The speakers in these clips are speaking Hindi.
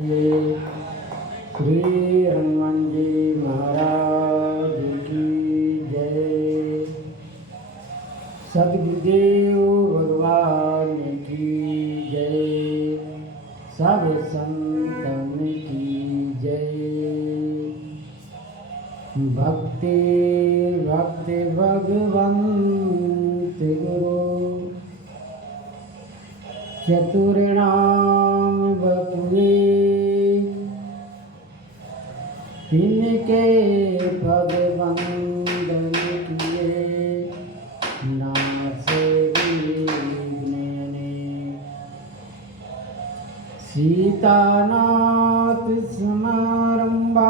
श्री हनुमान जी महाराज की जय। सद्गुरुदेव भगवान की जय। सब संतन की जय। भक्ति भक्ति भगवंत गुरु चतुर्णाम बपुले तिनके पद वंदन किए नासे विघ्ने। सीतानाथ समारंभा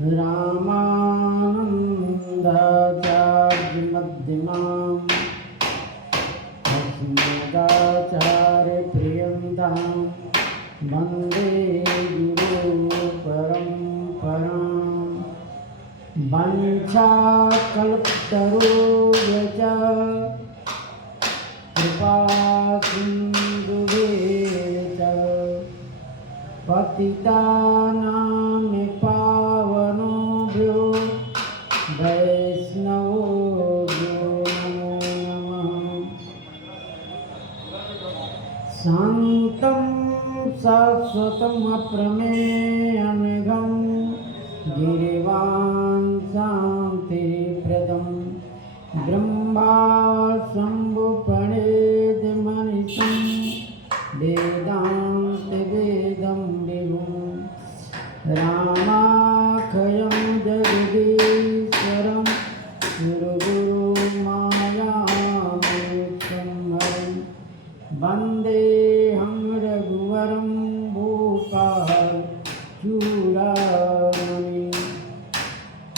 रामानंदाचार्य मध्यमाम् अस्मदाचार्य प्रियंतां वंदे गुरु परंपराम्। वंशाकल्पतरुभ्यश्च कृपा सिन्धुभ्यश्च पतितानां पावनेभ्यो वैष्णवेभ्यो नमो नमः। शान्तं शाश्वतम् अप्रमेयं गिरिवान् शान्तिप्रदं ब्रह्मा शम्भुफणिर्मनिषं वेदान्तवेदं विभुं रामाख्यं जगदीश्वरं गुरुमायामृतं हरिं वन्देऽहं रघुवरं भूपालचूडामणिं।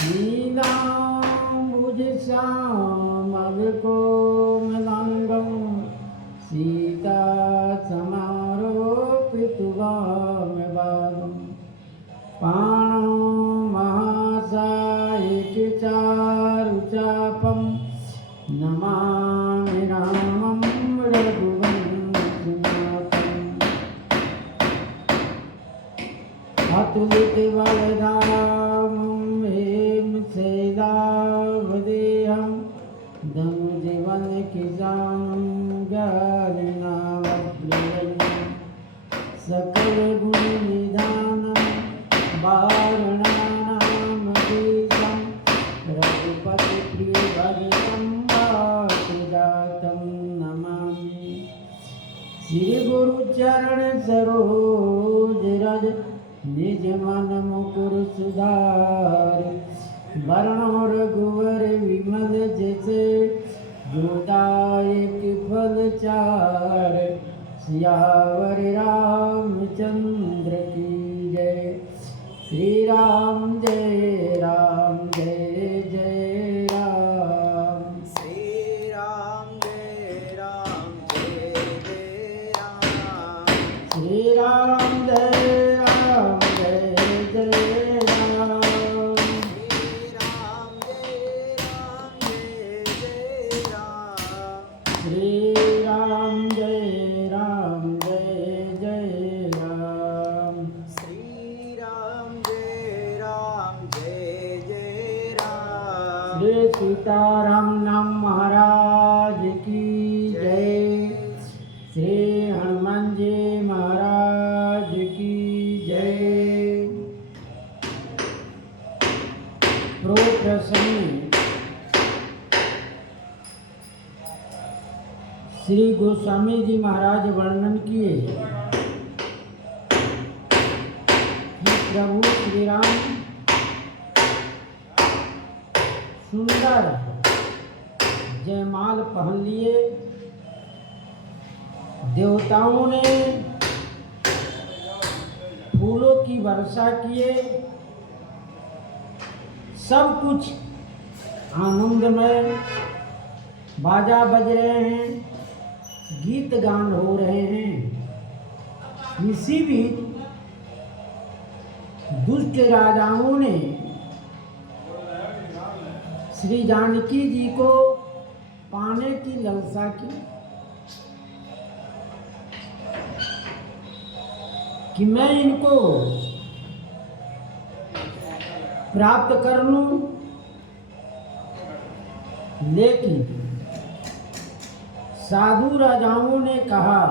नीलाम्बुजश्यामलकोमलाङ्गं सीतासमारोपितवामभागं पाणौ महासायिकचारुचापं नमामि रामं रघुवंशनाथम्। अतुलितबलधामं हेमशैलावदेहं धनुजीवनकिशानं ज्ञानिनामग्रगण्यं सकलगुणनिधानं वारणानामधीशं रघुपतिप्रियभरतं वातजातं नमामि। श्रीगुरुचरण सरोज रज निज मन मुकुर सुधार। वरणो रघुवर विमल जैसे जोदायक फल चार। सियावर रामचंद्र की जय। श्री राम जय राम जय जय राम। श्री राम जय राम जय जय राम। श्री राम जय राम जय जय राम। श्री राम जय राम जय जय राम। श्री राम जय राम जय जय राम। श्री राम जय राम जय जय राम। श्री सीताराम नाम महाराज की जय। श्री हनुमान जी महाराज की जय। प्रसन्न श्री गोस्वामी जी महाराज वर्णन किए कि प्रभु श्री राम सुंदर जयमाल पहन लिए। देवताओं ने फूलों की वर्षा किए। सब कुछ आनंदमय, बाजा बज रहे हैं, गीत गान हो रहे हैं। इसी बीच दुष्ट राजाओं ने श्री जानकी जी को पाने की लालसा की। कि मैं इनको प्राप्त कर लूं, लेकिन साधु राजाओं ने कहा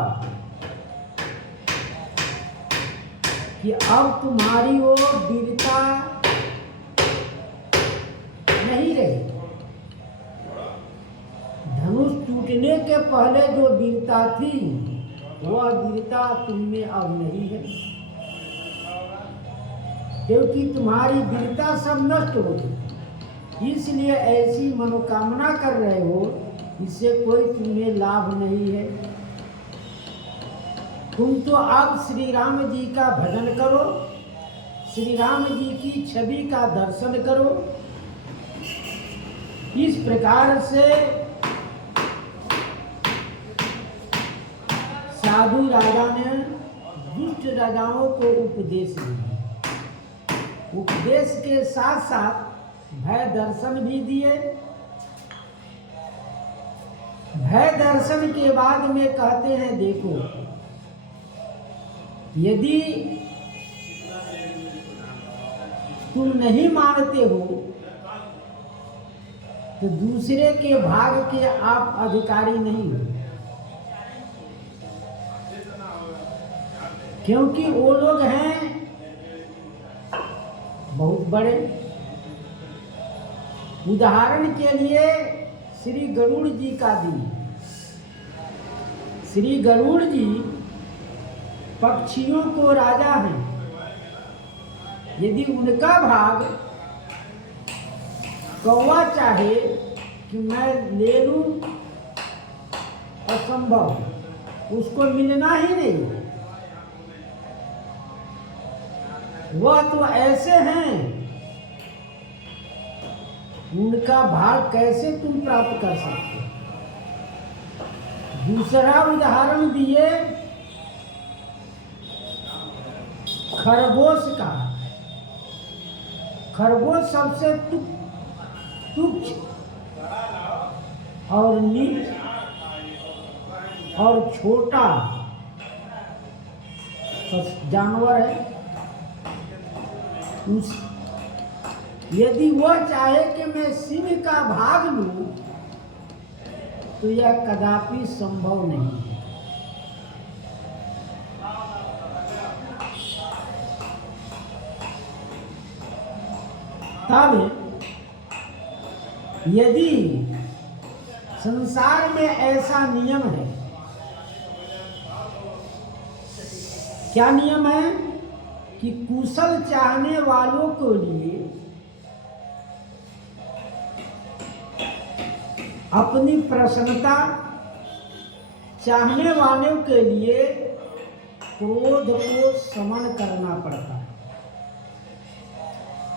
कि अब तुम्हारी वो वीरता नहीं रही। धनुष टूटने के पहले जो वीरता थी वह वीरता तुममें अब नहीं है, क्योंकि तुम्हारी वीरता सब नष्ट हो गई। इसलिए ऐसी मनोकामना कर रहे हो, इससे कोई तुम्हें लाभ नहीं है। तुम तो अब श्री राम जी का भजन करो, श्री राम जी की छवि का दर्शन करो। इस प्रकार से साधु राजा ने दुष्ट राजाओं को उपदेश दिया। उपदेश के साथ साथ भय दर्शन भी दिए। भय दर्शन के बाद में कहते हैं, देखो यदि तुम नहीं मानते हो तो दूसरे के भाग के आप अधिकारी नहीं हो, क्योंकि वो लोग हैं बहुत बड़े। उदाहरण के लिए श्री गरुड़ जी का दी। श्री गरुड़ जी पक्षियों को राजा हैं। यदि उनका भाग कौवा चाहे कि मैं ले लूं, असंभव, उसको मिलना ही नहीं। वह तो ऐसे हैं, उनका भाग कैसे तुम प्राप्त कर सकते। दूसरा उदाहरण दिए खरगोश का। खरगोश सबसे तुच्छ और नीच और छोटा जानवर है। यदि वह चाहे कि मैं सिंह का भाग लूं, तो यह कदापि संभव नहीं है। तब यदि संसार में ऐसा नियम है, क्या नियम है कि कुशल चाहने वालों के लिए अपनी प्रसन्नता, चाहने वालों के लिए क्रोध को समन करना पड़ता है।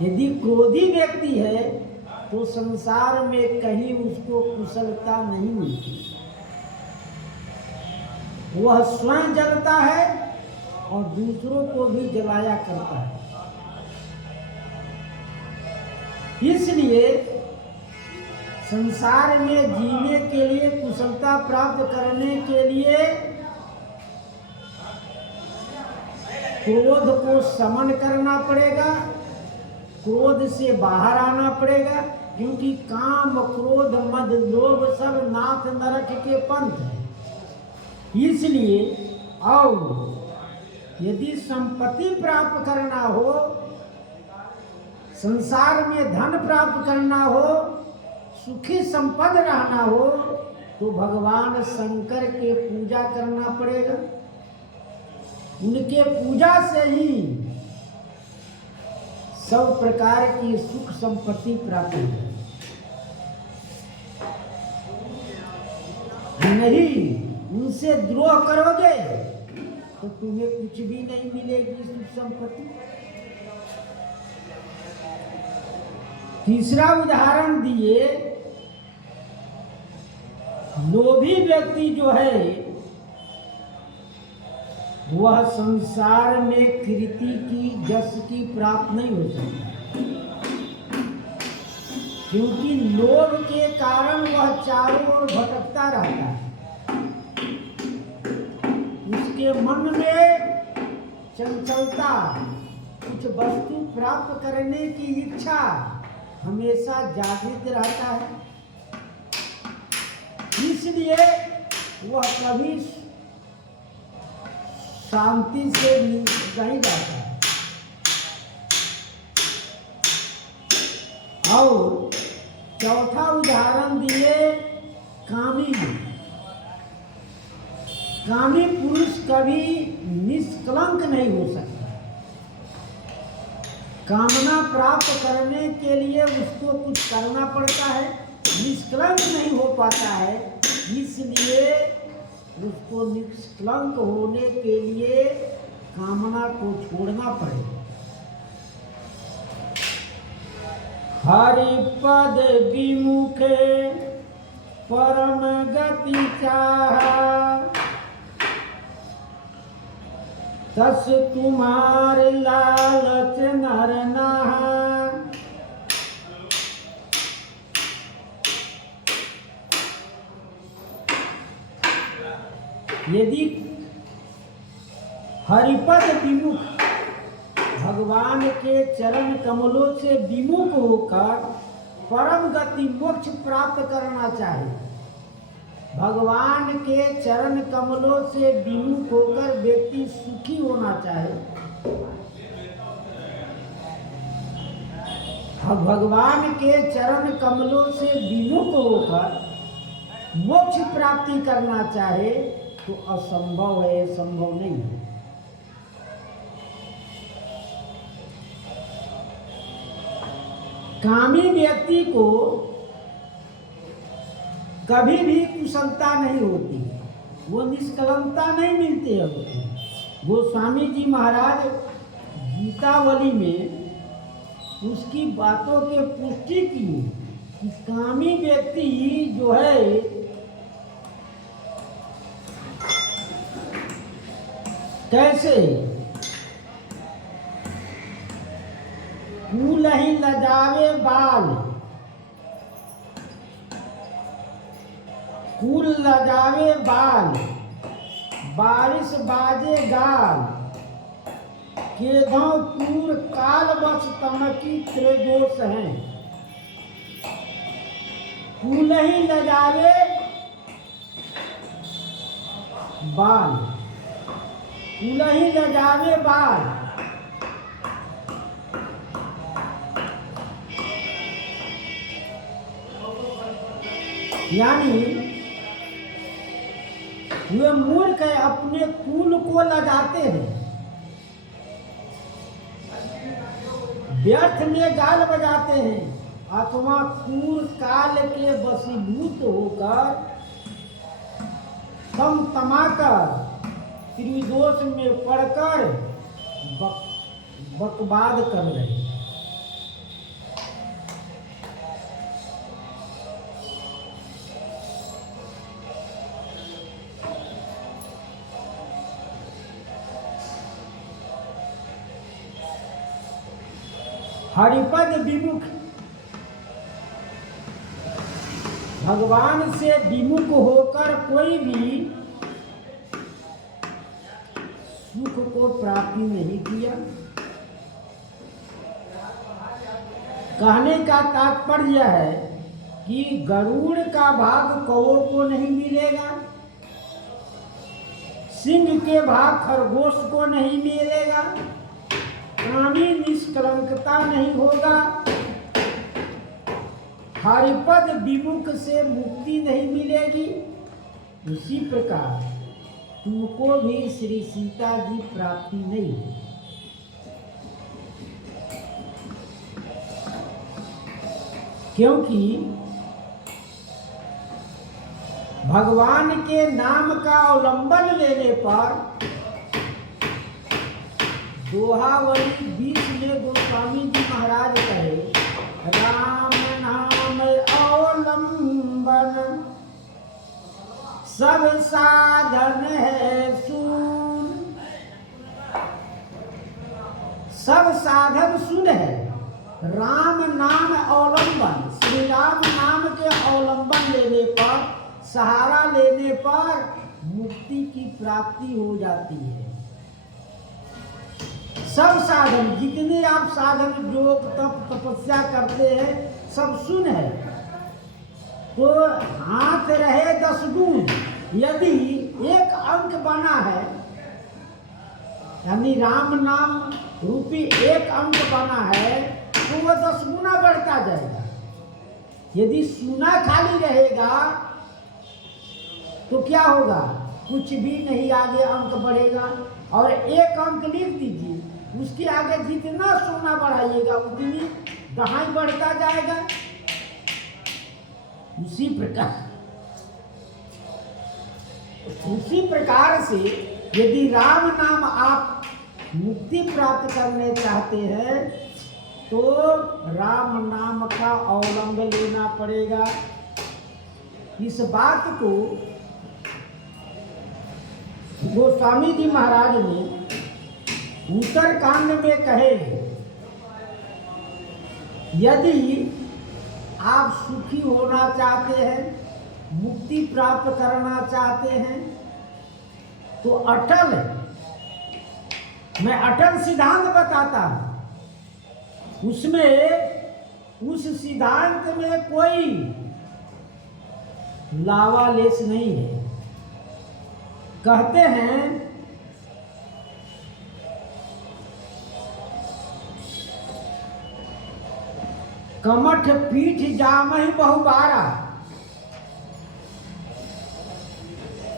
यदि क्रोधी व्यक्ति है तो संसार में कहीं उसको कुशलता नहीं मिलती। वह स्वयं जलता है और दूसरों को भी जलाया करता है। इसलिए संसार में जीने के लिए, कुशलता प्राप्त करने के लिए क्रोध को समन करना पड़ेगा, क्रोध से बाहर आना पड़ेगा, क्योंकि काम, क्रोध, मद, लोभ सब नाथ नरक के पंथ है। इसलिए और यदि संपत्ति प्राप्त करना हो, संसार में धन प्राप्त करना हो, सुखी संपन्न रहना हो, तो भगवान शंकर के पूजा करना पड़ेगा। उनके पूजा से ही सब प्रकार की सुख संपत्ति प्राप्त हो। नहीं उनसे द्रोह करोगे तो तुम्हें कुछ भी नहीं मिलेगी सुख संपत्ति। तीसरा उदाहरण दिए, लोभी व्यक्ति जो है वह संसार में कीर्ति की, यश की प्राप्त नहीं हो सकता, क्योंकि लोभ के कारण वह चारों ओर भटकता रहता है। उसके मन में चंचलता, कुछ वस्तु प्राप्त करने की इच्छा हमेशा जागृत रहता है, इसलिए वह कभी शांति से नहीं जाता है। और चौथा उदाहरण दिए कामी। कामी पुरुष कभी निष्कलंक नहीं हो सकता। कामना प्राप्त करने के लिए उसको कुछ करना पड़ता है, निष्कलंक नहीं हो पाता है, इसलिए उसको निष्कलंक होने के लिए कामना को छोड़ना पड़ेगा। हरिपद विमुखे परम गति चाहा, तस तुम्हार लालच नर नहा। यदि हरिपद विमुख, भगवान के चरण कमलों से विमुख होकर परम गति मोक्ष प्राप्त करना चाहे, भगवान के चरण कमलों से विमुख होकर व्यक्ति सुखी होना चाहे, भगवान के चरण कमलों से विमुख होकर मोक्ष प्राप्ति करना चाहे तो असंभव है, संभव नहीं है। कामी व्यक्ति को कभी भी कुशलता नहीं होती, वो निष्कलंकता नहीं मिलती है उसको। गोस्वामी जी महाराज गीतावली में उसकी बातों के पुष्टि की कि कामी व्यक्ति जो है कैसे फूल ही लजावे बाल, फूल लजावे बाल, बारिश बाजे गाल, केधों पूर काल बस तमकी त्रिदोष हैं। फूल ही लजावे बाल, फूल ही लजावे बाल, यानी वे मूर्ख अपने कुल को लगाते हैं, व्यर्थ में गाल बजाते हैं, अथवा कुल काल के वशीभूत होकर तम तमाकर त्रिदोष में पड़कर बकवाद कर रहे हैं। हरिपद विमुख, भगवान से विमुख होकर कोई भी सुख को प्राप्ति नहीं किया। कहने का तात्पर्य है कि गरुड़ का भाग कौओं को नहीं मिलेगा, सिंह के भाग खरगोश को नहीं मिलेगा, प्राणी निष्कलंकता नहीं होगा, हरिपद विमुख से मुक्ति नहीं मिलेगी। उसी प्रकार तुमको भी श्री सीता जी प्राप्ति नहीं है। क्योंकि भगवान के नाम का अवलंबन लेने पर दोहावली 20 में गोस्वामी जी महाराज कहे, राम नाम अवलंबन सब साधन है सुन, सब साधन सुन है। राम नाम अवलंबन, श्री राम नाम के अवलंबन लेने पर, सहारा लेने पर मुक्ति की प्राप्ति हो जाती है। सब साधन, जितने आप साधन योग तप तपस्या करते हैं सब शून्य है। तो हाथ रहे 10 गुण, यदि एक अंक बना है, यानी राम नाम रूपी एक अंक बना है, तो वह 10 गुना बढ़ता जाएगा। यदि शून्य खाली रहेगा तो क्या होगा? कुछ भी नहीं, आगे अंक बढ़ेगा। और एक अंक लिख दीजिए, उसके आगे जितना शून्य बढ़ाइएगा उतनी दहाई बढ़ता जाएगा। उसी प्रकार से यदि राम नाम आप मुक्ति प्राप्त करने चाहते हैं तो राम नाम का अवलंबन लेना पड़ेगा। इस बात को गोस्वामी जी महाराज ने उत्तरकांड में कहे, यदि आप सुखी होना चाहते हैं, मुक्ति प्राप्त करना चाहते हैं तो अटल, मैं अटल सिद्धांत बताता हूं, उसमें उस सिद्धांत में कोई लावालेस नहीं है। कहते हैं कमठ पीठ जामहि बहुबारा,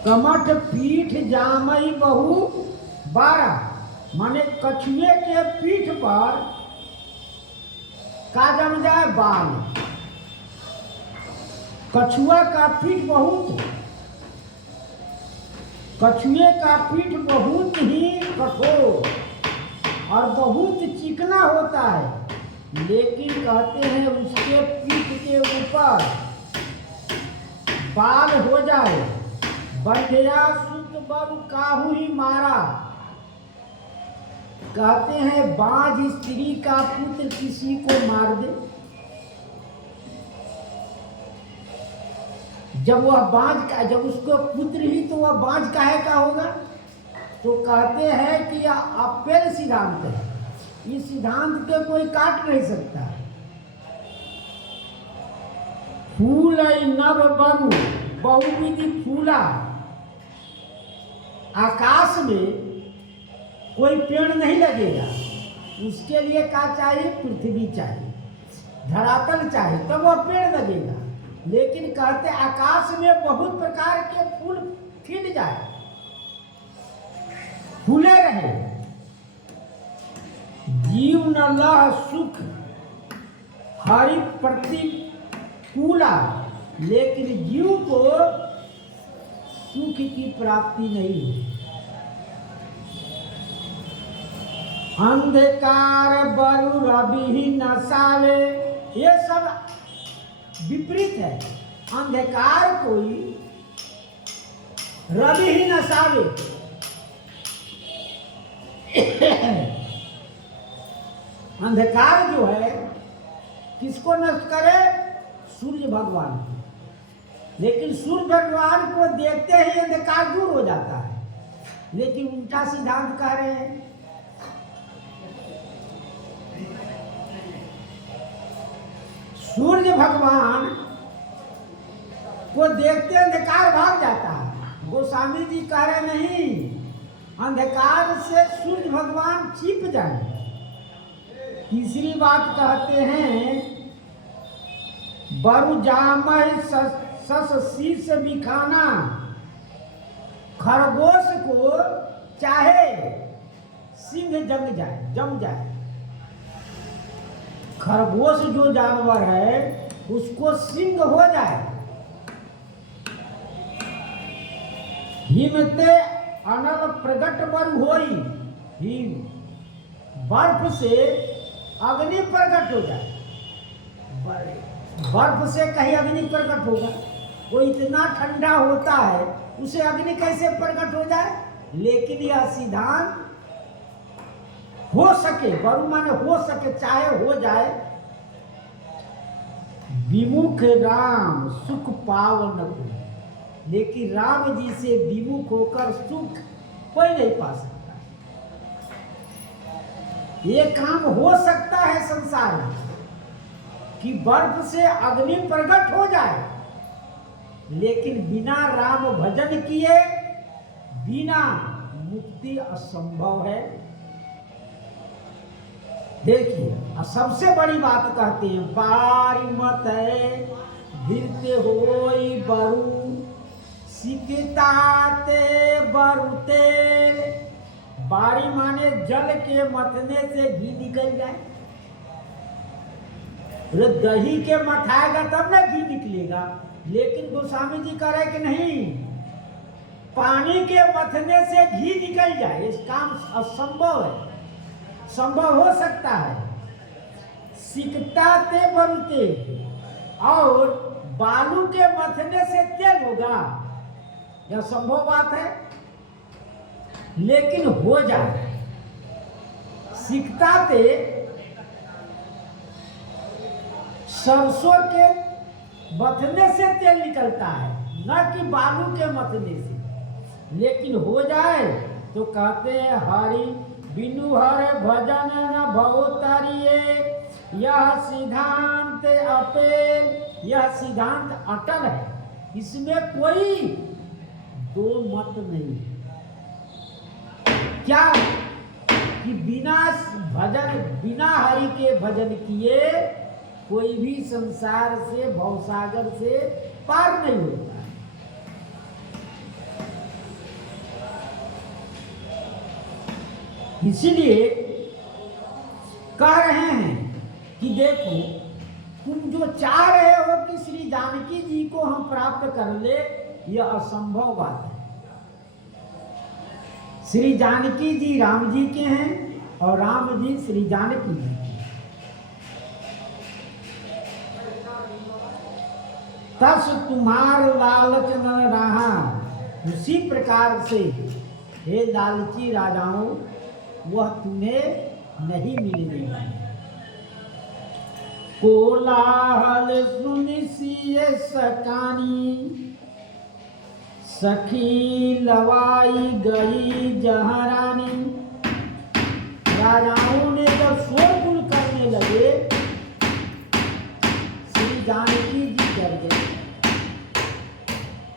कमठ पीठ जामहि बहुबारा, माने कछुए के पीठ पर का जम जाए बाल। कछुआ का पीठ बहुत, कछुए का पीठ बहुत ही कठोर और बहुत चिकना होता है, लेकिन कहते हैं उसके पीठ के ऊपर बाल हो जाए, बंधया सुत बरु काहू ही मारा। कहते हैं बांझ स्त्री का पुत्र किसी को मार दे, जब वह बांझ का, जब उसको पुत्र ही तो वह बांझ काहे का होगा? तो कहते हैं कि यह अपेल सिद्धांत है, इस सिद्धांत के कोई काट नहीं सकता। फूल नभ बरु बहुविधि फूला, आकाश में कोई पेड़ नहीं लगेगा, उसके लिए क्या चाहिए? पृथ्वी चाहिए, धरातल चाहिए, तब वह पेड़ लगेगा। लेकिन कहते आकाश में बहुत प्रकार के फूल खिल जाए, फूले रहे, जीव न लह सुख हरि प्रतिकूला, लेकिन जीव को सुख की प्राप्ति नहीं हुई। अंधकार बरु रवि न सावे, ये सब विपरीत है। अंधकार कोई रवि ही न सावे, अंधकार जो है किसको नष्ट करे? सूर्य भगवान। लेकिन सूर्य भगवान को देखते ही अंधकार दूर हो जाता है, लेकिन उल्टा सिद्धांत कह रहे हैं। सूर्य भगवान को देखते अंधकार भाग जाता है। गोस्वामी जी कह रहे नहीं, अंधकार से सूर्य भगवान छिप जाए। तीसरी बात कहते हैं बरु जामहि सस शीस बिखाना, खरगोश को चाहे सिंह जम जाए। खरगोश जो जानवर है उसको सिंह हो जाए। हिमते अनल प्रगट बरु होई, हिम बर्फ से अग्नि प्रकट हो जाए। बर्फ से कहीं अग्नि प्रकट होगा? वो इतना ठंडा होता है, उसे अग्नि कैसे प्रकट हो जाए? लेकिन यह सिद्धांत हो सके, बरु माने हो सके, चाहे हो जाए। विमुख राम सुख पावन को, लेकिन राम जी से विमुख होकर सुख कोई नहीं पा सकता। ये काम हो सकता है संसार में कि बर्फ से अग्नि प्रकट हो जाए, लेकिन बिना राम भजन किए बिना मुक्ति असंभव है। देखिए, सबसे बड़ी बात कहते हैं, बारी मत है भिरते होई बरु सिकताते बरुते। बारी माने जल के मथने से घी निकल जाए। बोले दही के मथाएगा तब ना घी निकलेगा, लेकिन गोस्वामी जी कह रहे कि नहीं, पानी के मथने से घी निकल जाए, इस काम असंभव है। संभव हो सकता है, सिकताते बनते, और बालू के मथने से तेल होगा, यह संभव बात है, लेकिन हो जाए। सिकताते सरसों के मथने से तेल निकलता है, न कि बालू के मथने से, लेकिन हो जाए तो कहते हैं हरि बिनु हर भजन न भव तारिये, यह सिद्धांत अपेल, यह सिद्धांत अटल है, इसमें कोई दो मत नहीं। क्या कि बिना भजन, बिना हरि के भजन किए कोई भी संसार से, भवसागर से पार नहीं होता। इसीलिए कह रहे हैं कि देखो, तुम जो चाह रहे हो कि श्री जानकी जी को हम प्राप्त कर ले, यह असंभव बात है। श्री जानकी जी राम जी के हैं और राम जी श्री जानकी जी के। तस तुम्हार लालच न रहा, उसी प्रकार से हे लालची राजाओं, वह तुम्हें नहीं मिलने वाली। कोलाहल सुनि सिय सकानी, सखी लवाई गई जहरानी। राजाओं ने जब शोरगुल करने लगे, श्री जानकी जी डर गए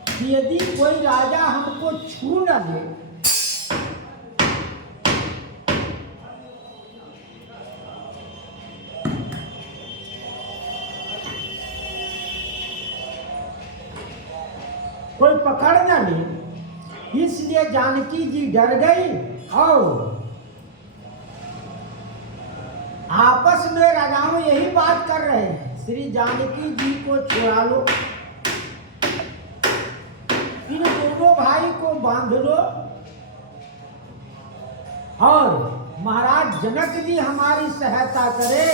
कि यदि कोई राजा हमको छू न ले कोई पकड़ न ले, इसलिए जानकी जी डर गई और आपस में राजाओं यही बात कर रहे हैं, श्री जानकी जी को छुड़ा लो, इन दोनों भाई को बांध लो, और महाराज जनक जी हमारी सहायता करे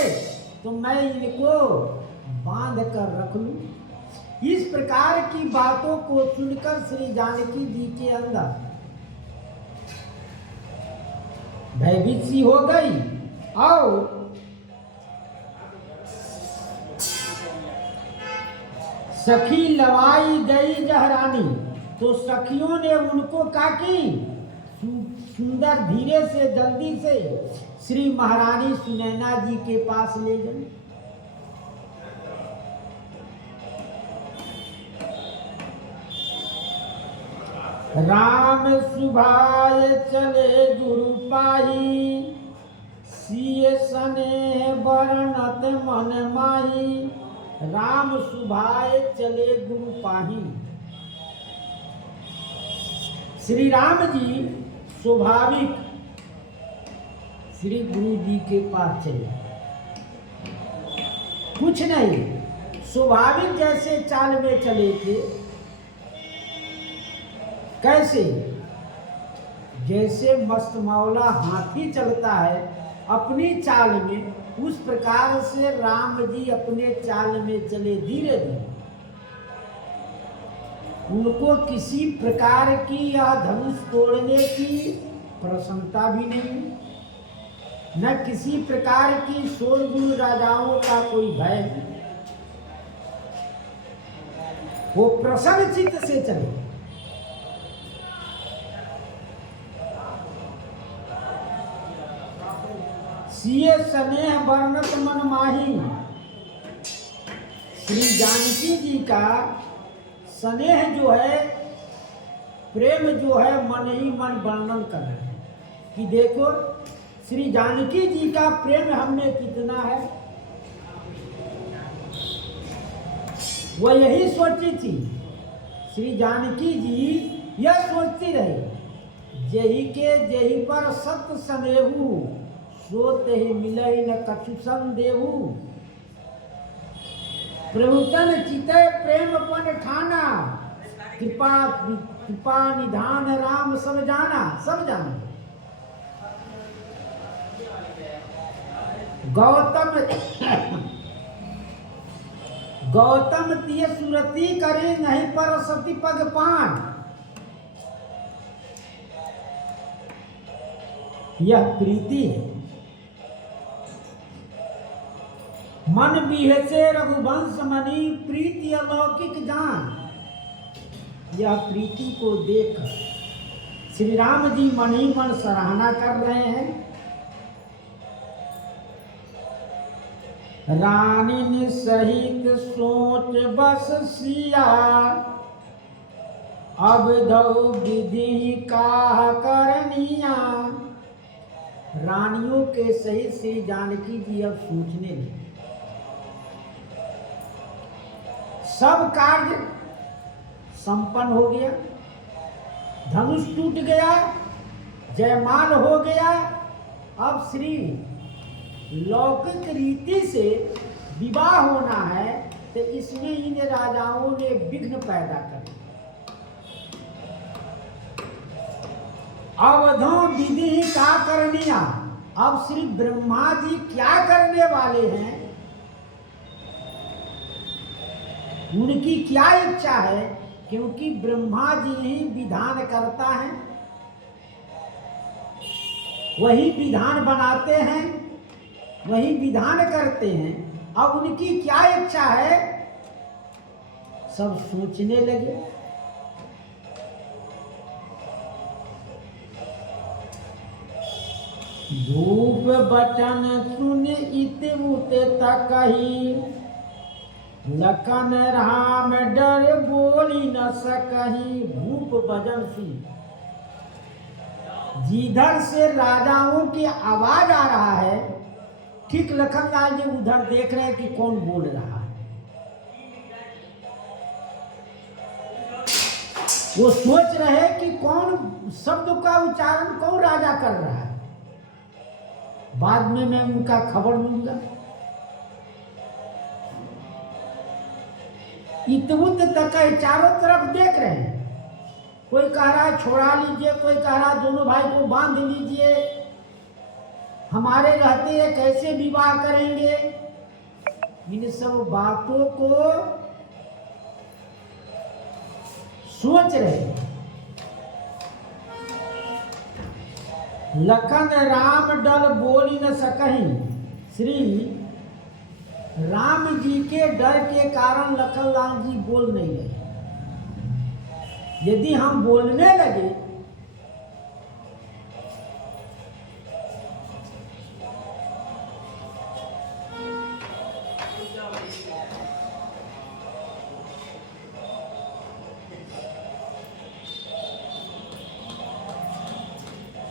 तो मैं इनको बांध कर रख लूं। इस प्रकार की बातों को सुनकर श्री जानकी जी के अंदर भयभीत सी हो गई, और सखी लवाई गई जहरानी, तो सखियों ने उनको कहा कि सुंदर धीरे से जल्दी से श्री महारानी सुनैना जी के पास ले जाए। राम सुभाय चले गुरु पाही, सिय सने बरनत मन माही। राम सुभाय चले गुरु पाही, श्री राम जी स्वाभाविक श्री गुरु जी के पास चले, कुछ नहीं, स्वाभाविक जैसे चाल में चले थे। कैसे? जैसे मस्त मौला हाथी चलता है अपनी चाल में, उस प्रकार से राम जी अपने चाल में चले धीरे धीरे। उनको किसी प्रकार की या धनुष तोड़ने की प्रसन्नता भी नहीं, न किसी प्रकार की शोरगुल राजाओं का कोई भय नहीं। वो प्रसन्न चित्त से चले। सिए स्नेह वर्णत मन माही। श्री जानकी जी का स्नेह जो है, प्रेम जो है, मन ही मन वर्णन कर रहे हैं कि देखो श्री जानकी जी का प्रेम हमने कितना है। वह यही सोची थी श्री जानकी जी, यह सोचती रही जेहि के जेहि पर सत्य स्नेहु, सोते ही मिले न कछु संदेहु। प्रभुतन चिते प्रेम पन ठाना, कृपा कृपा निधान राम सब जाना, सब जाना। गौतम तिय सुरति करे, नहीं पर सती पग पान। यह प्रीति है। मन बिहसे रघुवंश मणि, प्रीति अलौकिक जान। यह प्रीति को देख श्री राम जी मन ही मन सराहना कर रहे हैं। रानी सहित सोच बस सिया, अब धौ विधि का करनिया। रानियों के सहित श्री जानकी जी अब सोचने लगे। सब कार्य संपन्न हो गया, धनुष टूट गया, जयमाल हो गया। अब श्री लौकिक रीति से विवाह होना है, तो इसमें इन राजाओं ने विघ्न पैदा कर। अवधों विधि का करनिया। अब श्री ब्रह्मा जी क्या करने वाले हैं, उनकी क्या इच्छा है, क्योंकि ब्रह्मा जी ही विधान करता है, वही विधान बनाते हैं, वही विधान करते हैं। अब उनकी क्या इच्छा है, सब सोचने लगे। धूप बचन सुन इत उते तकही, लखन राम डर बोली न सकही। भूप भजन सुन, जिधर से राजाओं की आवाज आ रहा है, ठीक लखनलाल जी उधर देख रहे हैं कि कौन बोल रहा है। वो सोच रहे कि कौन शब्द का उच्चारण कौन राजा कर रहा है। बाद में मैं उनका खबर लूंगा। इतवुत तक चारों तरफ देख रहे हैं। कोई कह रहा है छोड़ा लीजिए, कोई कह रहा है दोनों भाई को बांध लीजिए, हमारे रहते हैं कैसे विवाह करेंगे। इन सब बातों को सोच रहे। लखन राम डल बोली न सकही। श्री राम जी के डर के कारण लखनलाल जी बोल नहीं रहे। यदि हम बोलने लगे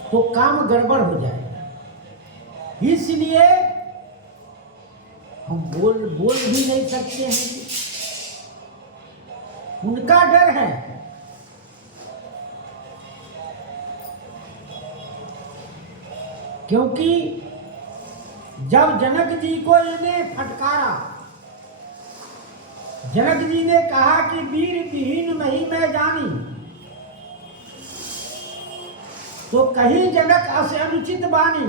तो काम गड़बड़ हो जाएगा। इसलिए हम बोल भी नहीं सकते हैं। उनका डर है। क्योंकि जब जनक जी को इन्हें फटकारा, जनक जी ने कहा कि वीर विहीन नहीं मैं जानी, तो कहीं जनक असे अनुचित बानी।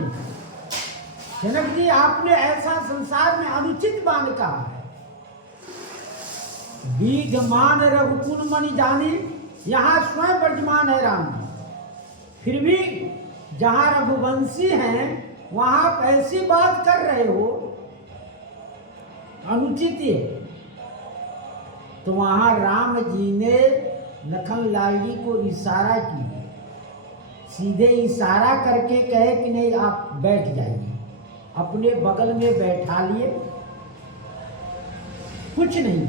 जनक जी आपने ऐसा संसार में अनुचित बान कहा है। बीजमान रघुकुल मणि जानी, यहाँ स्वयं वर्तमान है राम जी। फिर भी जहाँ रघुवंशी हैं वहाँ आप ऐसी बात कर रहे हो, अनुचित है। तो वहाँ राम जी ने लखनलाल जी को इशारा किया, सीधे इशारा करके कहे कि नहीं आप बैठ जाइए, अपने बगल में बैठा लिए, कुछ नहीं।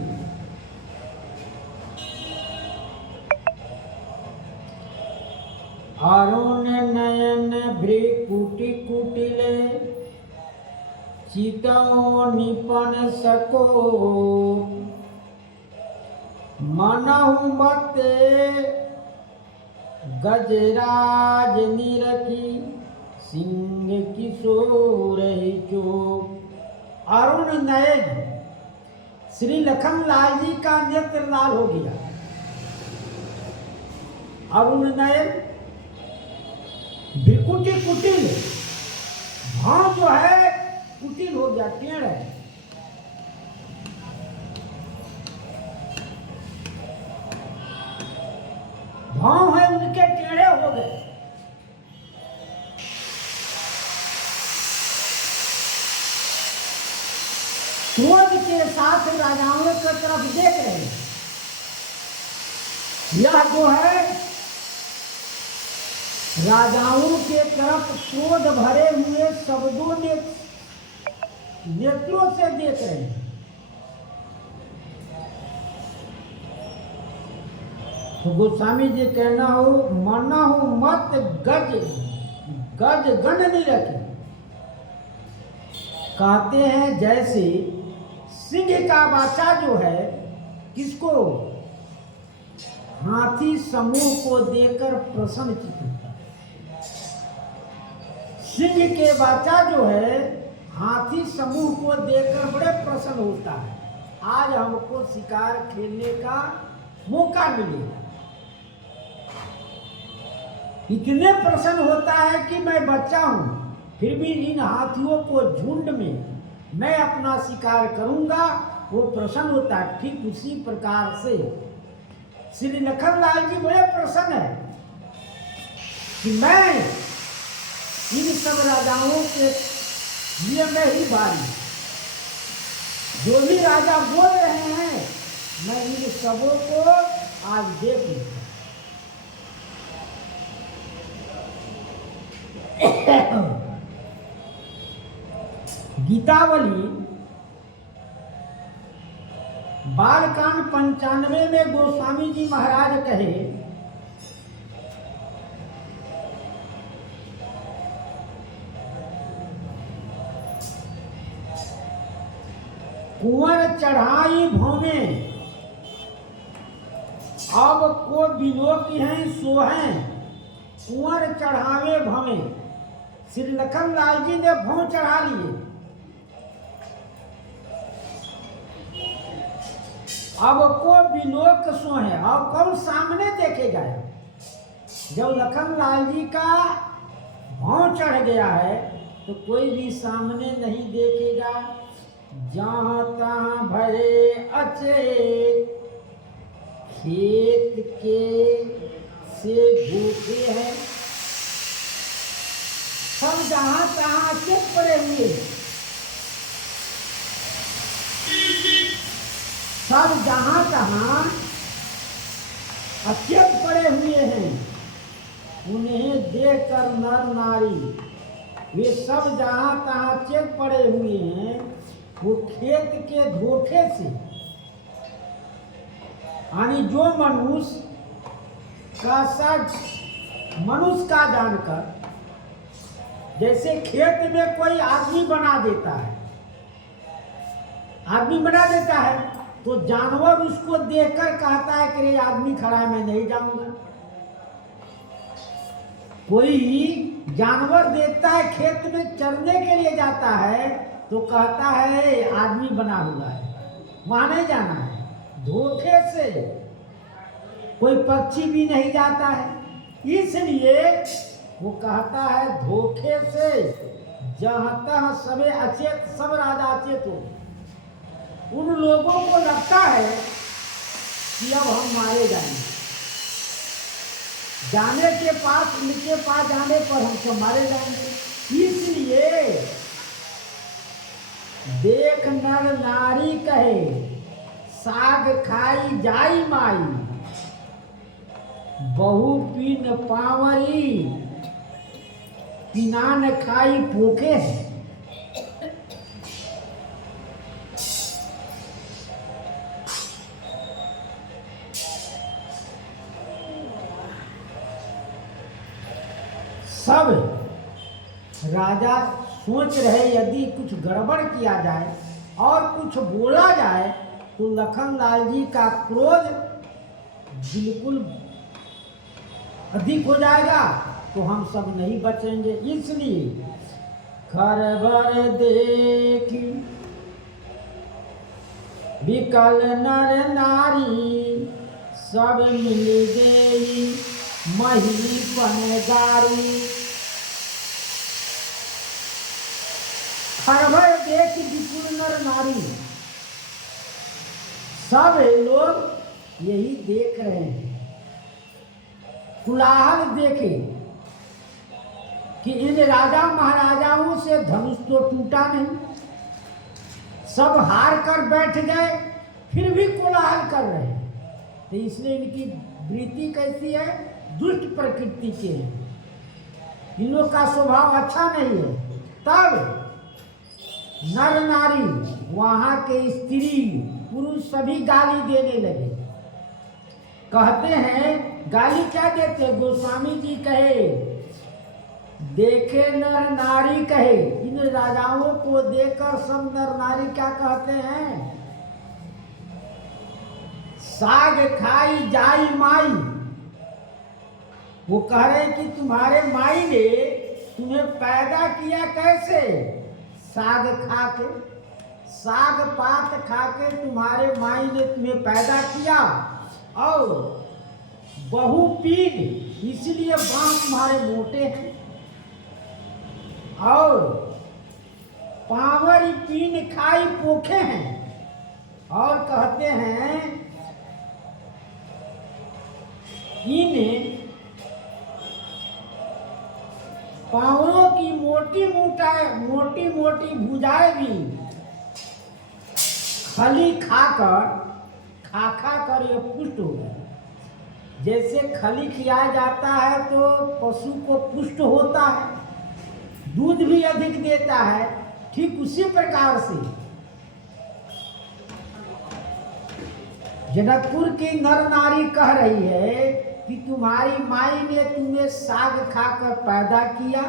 अरुण नयन भ्रिकुटि कुटिले, चितौ निपन सको, मनहु मते गजराज निरखी, सिंह किशोर चोप। अरुण नयन श्री लखनलाल जी का नेत्र लाल हो गया। अरुण नयन भ्रिकुटि कुटिल, भाव जो है कुटिल हो गया, टेढ़ है। भाव है उनके टेढ़े हो गए। क्रोध के साथ राजाओं की तरफ देख रहे हैं। यह जो है राजाओं के तरफ क्रोध भरे हुए शब्दों ने नेत्रों से देख रहे हैं। तो गोस्वामी जी कहना हो, मना हो मत गज गज गण नहीं रखे। कहते हैं जैसे सिंह का बच्चा जो है, किसको? हाथी समूह को देकर प्रसन्न चित्त होता है। सिंह के बच्चा जो है हाथी समूह को देखकर बड़े प्रसन्न होता है। आज हमको शिकार खेलने का मौका मिलेगा। इतने प्रसन्न होता है कि मैं बच्चा हूं, फिर भी इन हाथियों को झुंड में मैं अपना शिकार करूंगा, वो प्रसन्न होता है। ठीक उसी प्रकार से श्री लखनलाल जी बड़े प्रसन्न है कि मैं इन सब राजाओं के लिए मैं ही भारी, जो भी राजा बोल रहे हैं मैं इन सबों को आज देख लूंगा। गीतावली बालकांड 95 में गोस्वामी जी महाराज कहे, कुंवर चढ़ाई भौने, अब को बिलो की हैं सो हैं, कुंवर चढ़ावे भवे। श्री लखनलाल जी ने भौं चढ़ा लिए। अब को बिलोक सो है, अब कौन सामने देखे जाए? जब लखनलाल जी का भौं चढ़ गया है तो कोई भी सामने नहीं देखेगा। जहाँ तहाँ भरे अचेत, खेत के से भूखे हैं, सब जहाँ तहाँ अचेत पड़े हुए, सब जहाँ तहाँ अचेत पड़े हुए हैं। उन्हें देखकर नर नारी वे सब जहाँ तहाँ अचेत पड़े हुए हैं, वो खेत के धोखे से, यानी जो मनुष्य का सच मनुष्य का जानकर, जैसे खेत में कोई आदमी बना देता है, आदमी बना देता है तो जानवर उसको देखकर कहता है कि ये आदमी खड़ा है, मैं नहीं जाऊंगा। कोई जानवर देखता है खेत में चरने के लिए जाता है तो कहता है आदमी बना हुआ है, वहां नहीं जाना है। धोखे से कोई पक्षी भी नहीं जाता है, इसलिए वो कहता है धोखे से जहां तहाँ सबे अचेत, सब राजा अचेत हो। उन लोगों को लगता है कि अब हम मारे जाएंगे, जाने के पास, उनके पास जाने पर हमको मारे जाएंगे। इसलिए देख नर नारी कहे, साग खाई जाई माई, बहु पीन पावरी, पिनान खाई भूखे है। सोच रहे यदि कुछ गड़बड़ किया जाए और कुछ बोला जाए तो लखनलाल जी का क्रोध बिल्कुल अधिक हो जाएगा, तो हम सब नहीं बचेंगे। इसलिए घर भर देखी विकल नर नारी, सब मिल गई मही पनगारी। घर भर देखी विपुल नर नारी, सब लोग यही देख रहे हैं, कुलाहल देखे कि इन राजा महाराजाओं से धनुष तो टूटा नहीं, सब हार कर बैठ गए, फिर भी कोलाहल कर रहे हैं। तो इसलिए इनकी वृत्ति कैसी है? दुष्ट प्रकृति के हैं, इन लोग का स्वभाव अच्छा नहीं है। तब नर नारी, वहां के स्त्री पुरुष सभी गाली देने लगे। कहते हैं, गाली क्या देते? गोस्वामी जी कहे, देखे नर नारी कहे। इन राजाओं को देखकर सब नर नारी क्या कहते हैं? साग खाई जाई माई। वो कह रहे हैं कि तुम्हारे माई ने तुम्हें पैदा किया कैसे? साग खा के, साग पात खा के तुम्हारे माई ने तुम्हें पैदा किया। और बहु पीन, इसलिए बांह तुम्हारे मोटे हैं। और पावर पीन खाई पोखे हैं। और कहते हैं, इन पावरों की मोटी मोटी भुजाएं भी खली खाकर खा कर ये पुष्ट हो गए। जैसे खली खिलाया जाता है तो पशु को पुष्ट होता है, दूध भी अधिक देता है, ठीक उसी प्रकार से जनकपुर की नर नारी कह रही है कि तुम्हारी माई ने तुम्हें साग खाकर पैदा किया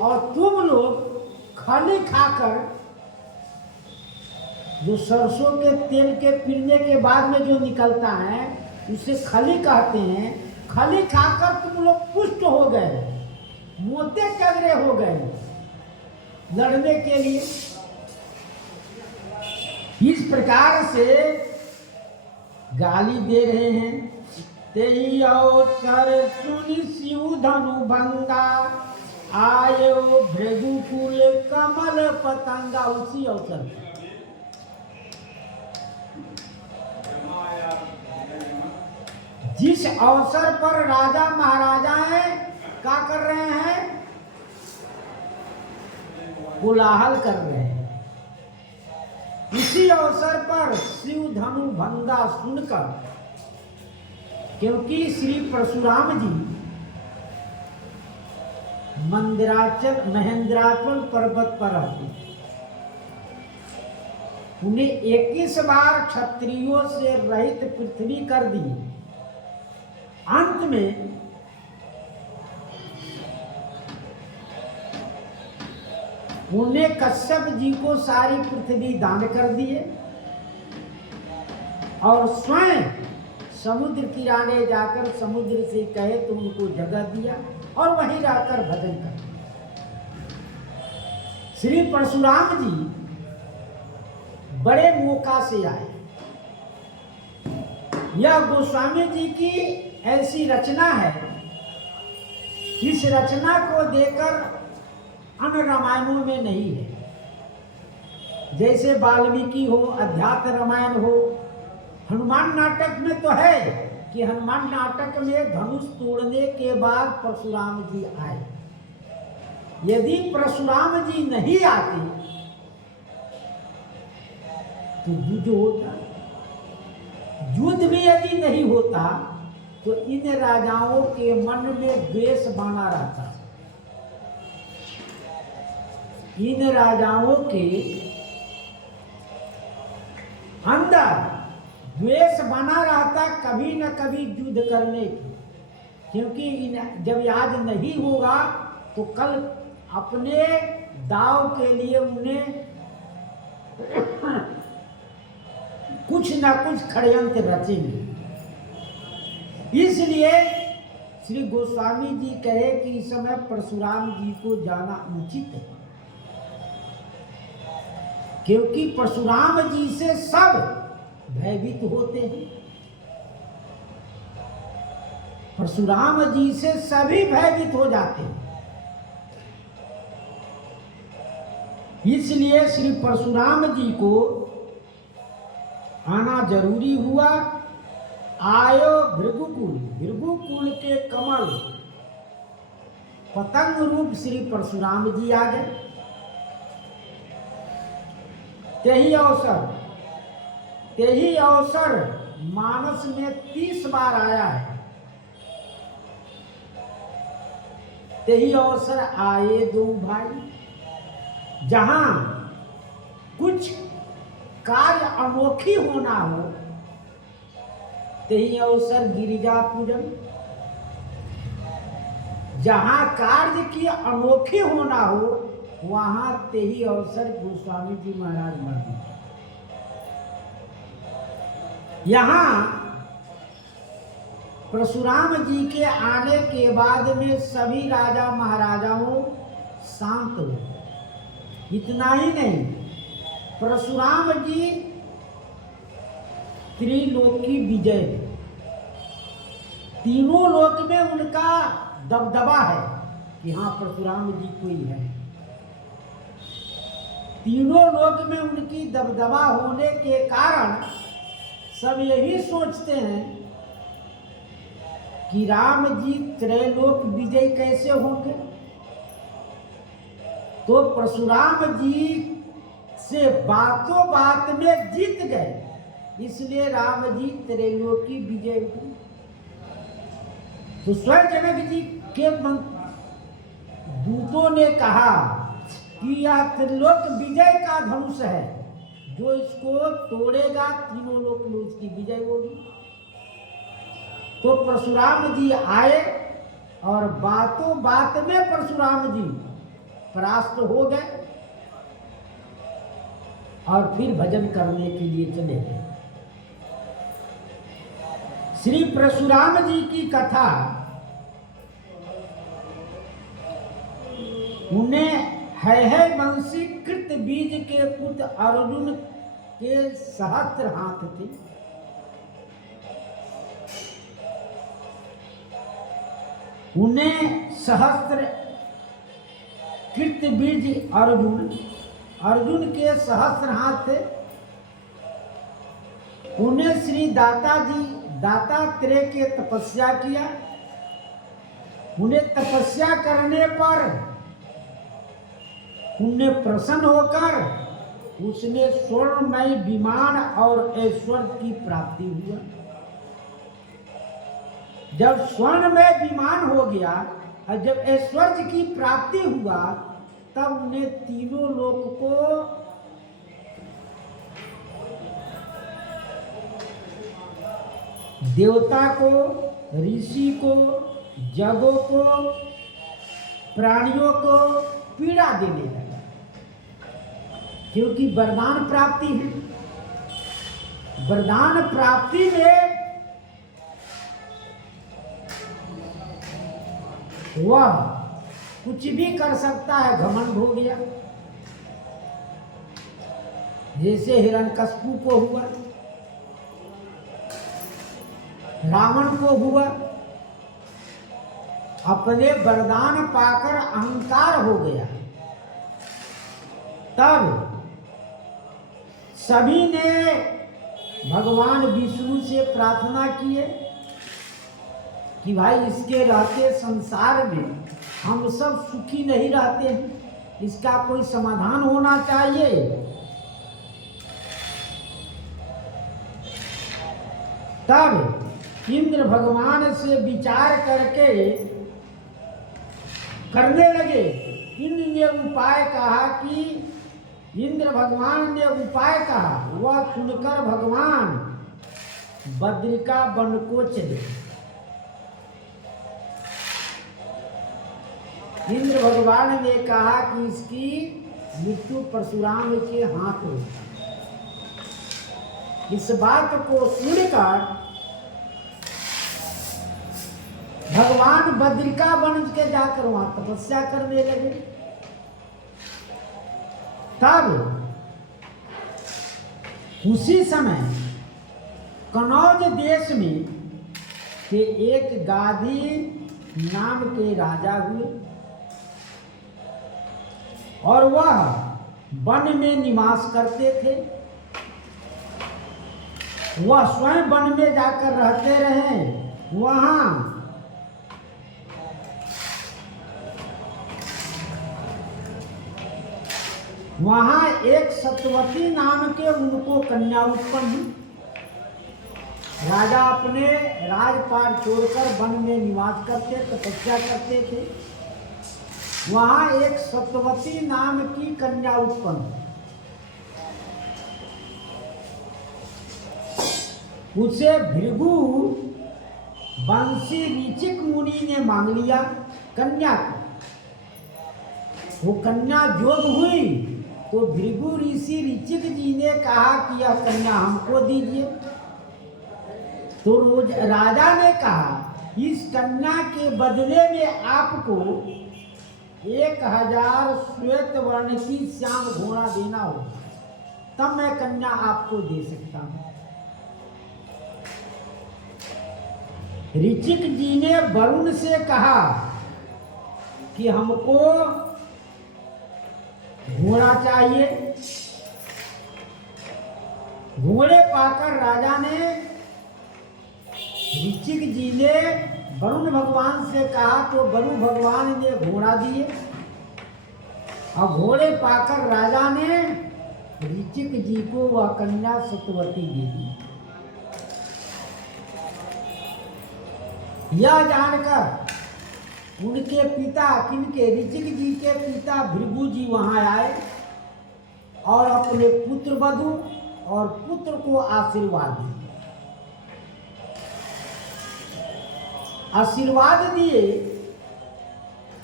और तुम लोग खली खाकर, जो सरसों के तेल के पीने के बाद में जो निकलता है उसे खली कहते हैं। खली खाकर तुम लोग पुष्ट हो गए, मोटे तगड़े हो गए लड़ने के लिए। इस प्रकार से गाली दे रहे हैं। तेई अवसर सुनि शिव धनु भंगा, आयो भृगुकुल कमल पतंगा। उसी अवसर जिस अवसर पर राजा महाराजाएं क्या कर रहे हैं? कोलाहल कर रहे हैं। इसी अवसर पर शिव धनु भंगा सुनकर, क्योंकि श्री परशुराम जी महेंद्राचल पर्वत पर रहते, उन्हें 21 बार क्षत्रियों से रहित पृथ्वी कर दी। अंत में उन्हें कश्यप जी को सारी पृथ्वी दान कर दिए और स्वयं समुद्र किनारे जाकर समुद्र से कहे तो उनको जगह दिया और वहीं रहकर भजन कर। श्री परशुराम जी बड़े मौका से आए। यह गोस्वामी जी की ऐसी रचना है, इस रचना को देकर अन्य रामायणों में नहीं है। जैसे वाल्मीकि हो, अध्यात्म रामायण हो, हनुमान नाटक में तो है कि हनुमान नाटक में धनुष तोड़ने के बाद परशुराम जी आए। यदि परशुराम जी नहीं आते तो युद्ध होता, युद्ध भी यदि नहीं होता तो इन राजाओं के मन में द्वेष बना रहता। इन राजाओं के अंदर द्वेष बना रहता कभी न कभी युद्ध करने की, क्योंकि जब आज नहीं होगा तो कल अपने दाव के लिए उन्हें कुछ ना कुछ षड्यंत्र रचेंगे। इसलिए श्री गोस्वामी जी कहे कि इस समय परशुराम जी को जाना उचित है, क्योंकि परशुराम जी से सब भयभीत होते हैं। परशुराम जी से सभी भयभीत हो जाते हैं। इसलिए श्री परशुराम जी को आना जरूरी हुआ। आयो भृगुकुल, भृगुकुल के कमल पतंग रूप श्री परशुराम जी आ गए। तेही अवसर मानस में 30 बार आया है। तेही अवसर आए दो भाई, जहां कुछ कार्य अनोखी होना हो, तेही अवसर गिरिजा पूजन। जहां कार्य की अनोखी होना हो, वहां तेही अवसर गोस्वामी जी महाराज मंदिर। यहां परशुराम जी के आने के बाद में सभी राजा महाराजाओं शांत हो। इतना ही नहीं, परशुराम जी त्रिलोकी विजय, तीनों लोक में उनका दबदबा है कि हाँ परशुराम जी कोई है। तीनों लोक में उनकी दबदबा होने के कारण सब यही सोचते हैं कि राम जी त्रैलोक विजय कैसे होंगे। तो परशुराम जी से बातों बात में जीत गए, इसलिए राम जी त्रैलोकी विजय हुए। तो स्वयं जनक जी के दूतों ने कहा कि यह त्रिलोक विजय का धनुष है, जो इसको तोड़ेगा तीनों लोक में उसकी विजय होगी। तो परशुराम जी आए और बातों बात में परशुराम जी परास्त हो गए और फिर भजन करने के लिए चले गए। श्री परशुराम जी की कथा उन्हें है वंशी कृत बीज के पुत्र अर्जुन के सहस्त्र हाथ थे। उन्हें सहस्त्र कृत बीज अर्जुन के सहस्त्र हाथ थे। उन्हें श्री दातात्रेय के तपस्या किया। उन्हें तपस्या करने पर उन्हें प्रसन्न होकर उसने स्वर्णमय विमान और ऐश्वर्य की प्राप्ति हुआ। जब स्वर्णमय विमान हो गया और जब ऐश्वर्य की प्राप्ति हुआ, तब उन्हें तीनों लोक को देवता को, ऋषि को, जगों को, प्राणियों को पीड़ा देने लगा, क्योंकि वरदान प्राप्ति है। वरदान प्राप्ति में वह कुछ भी कर सकता है, घमंड हो गया। जैसे हिरण्यकश्यप को हुआ, रावण को हुआ, अपने वरदान पाकर अहंकार हो गया। तब सभी ने भगवान विष्णु से प्रार्थना किए कि भाई इसके रहते संसार में हम सब सुखी नहीं रहते हैं, इसका कोई समाधान होना चाहिए। तब इंद्र भगवान से विचार करने लगे। इंद्र ने उपाय कहा कि इंद्र भगवान ने उपाय कहा, वह सुनकर भगवान बद्रिका वन को चले। इंद्र भगवान ने कहा कि इसकी मृत्यु परशुराम के हाथ हो। इस बात को सुनकर भगवान बद्रिका वन के जाकर वहां तपस्या करने लगे। तब उसी समय कनौज देश में से एक गादी नाम के राजा हुए और वह वन में निवास करते थे। वह स्वयं वन में जाकर रहते रहे। वहां एक सत्यवती नाम के उनको कन्या उत्पन्न हुई। राजा अपने राजपाट छोड़कर वन में निवास करते, तपस्या करते थे। वहां एक सत्यवती नाम की कन्या उत्पन्न हुई। उसे भृगु बंशी ऋचिक मुनि ने मांग लिया कन्या को। वो कन्या जोग हुई तो भृगु ऋषि ऋचिक जी ने कहा कि यह कन्या हमको दीजिए। तो राजा ने कहा इस कन्या के बदले में आपको 1000 श्वेत वर्ण की श्याम घोड़ा देना होगा, तब मैं कन्या आपको दे सकता हूं। ऋचिक जी ने वरुण से कहा कि हमको घोड़ा चाहिए। घोड़े पाकर राजा ने ऋचिक जी ने वरुण भगवान से कहा तो वरुण भगवान ने घोड़ा दिए और घोड़े पाकर राजा ने ऋचिक जी को वह कन्या सत्यवती दे दी। यह जानकर उनके पिता किनके ऋचिक जी के पिता भृगु जी वहां आए और अपने पुत्र वधु और पुत्र को आशीर्वाद दिए।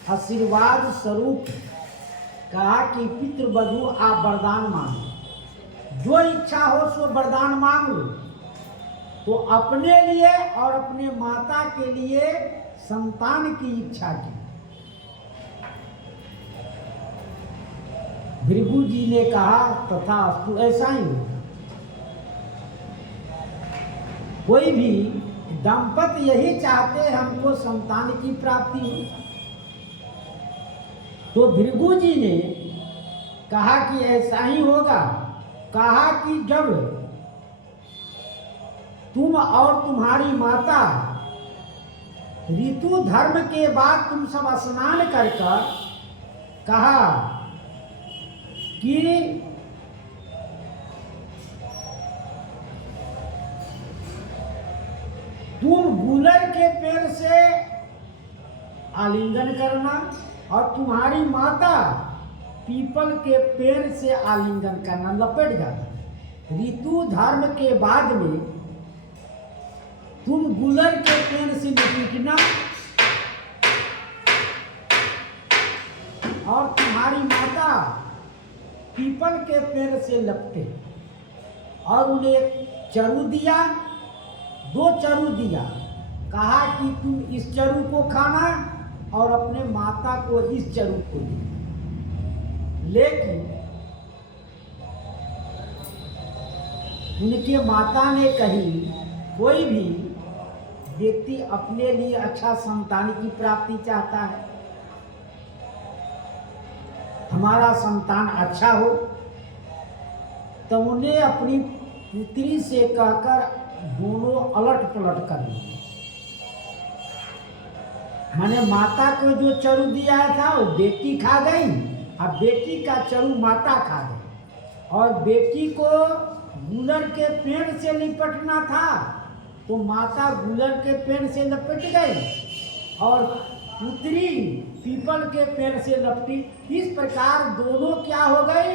आशीर्वाद स्वरूप कहा कि पितृ वधु आप वरदान मांगो, जो इच्छा हो सो वरदान मांग लो। तो अपने लिए और अपने माता के लिए संतान की इच्छा की। भृगु जी ने कहा तथास्तु, ऐसा ही होगा। कोई भी दंपति यही चाहते हमको संतान की प्राप्ति हो। तो भृगु जी ने कहा कि ऐसा ही होगा। कहा कि जब तुम और तुम्हारी माता ऋतु धर्म के बाद तुम सब स्नान कर कहा कि तुम गुलर के पेड़ से आलिंगन करना और तुम्हारी माता पीपल के पेड़ से आलिंगन करना, लपेट जाना। ऋतु धर्म के बाद में तुम गुलर के पेड़ से लपेटना और तुम्हारी माता पीपल के पेड़ से लपटे और उन्हें चरु दिया, 2 चरु दिया। कहा कि तुम इस चरु को खाना और अपने माता को इस चरु को देना। लेकिन उनके माता ने कही कोई भी व्यक्ति अपने लिए अच्छा संतान की प्राप्ति चाहता है, हमारा संतान अच्छा हो, तो उन्हें अपनी पुत्री से कहकर दोनों अलट पलट कर लिए। मैंने माता को जो चरु दिया था वो बेटी खा गई और बेटी का चरु माता खा गई। और बेटी को गुलर के पेड़ से लिपटना था तो माता गुलर के पेड़ से लपट गई और पुत्री पीपल के पेड़ से लपटी। इस प्रकार दोनों क्या हो गई,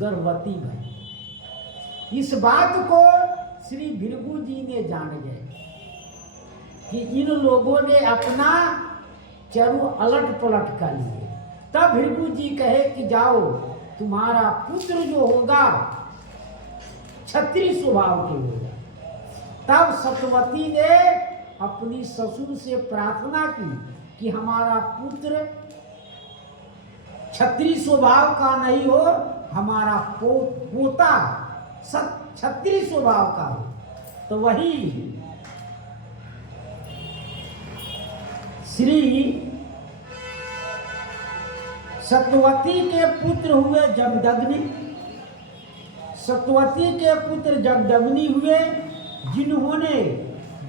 गर्भवती भई। इस बात को श्री भृगु जी ने जान गए कि इन लोगों ने अपना चरु अलट पलट कर लिए। तब भृगु जी कहे कि जाओ, तुम्हारा पुत्र जो होगा क्षत्रिय स्वभाव के होगा। तब सत्यवती ने अपनी ससुर से प्रार्थना की कि हमारा पुत्र क्षत्रिय स्वभाव का नहीं हो, हमारा पोता क्षत्रिय स्वभाव का हो। तो वही श्री सत्यवती के पुत्र हुए जमदग्नि। सत्यवती के पुत्र जमदग्नि हुए, जिन्होंने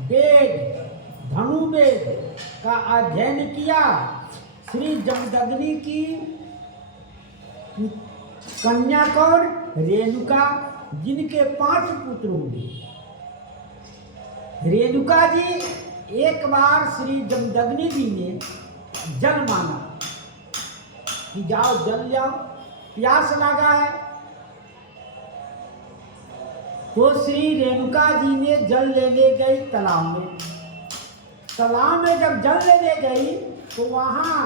वेद धनुर्वेद का अध्ययन किया। श्री जमदग्नि की कन्या कौन? रेणुका, जिनके 5 पुत्र हुए। रेणुका जी, एक बार श्री जमदग्नि जी ने जल मांगा कि जाओ जल लाओ, प्यास लगा है। तो श्री रेणुका जी ने जल लेने गई तालाब में। तालाब में जब जल लेने गई तो वहां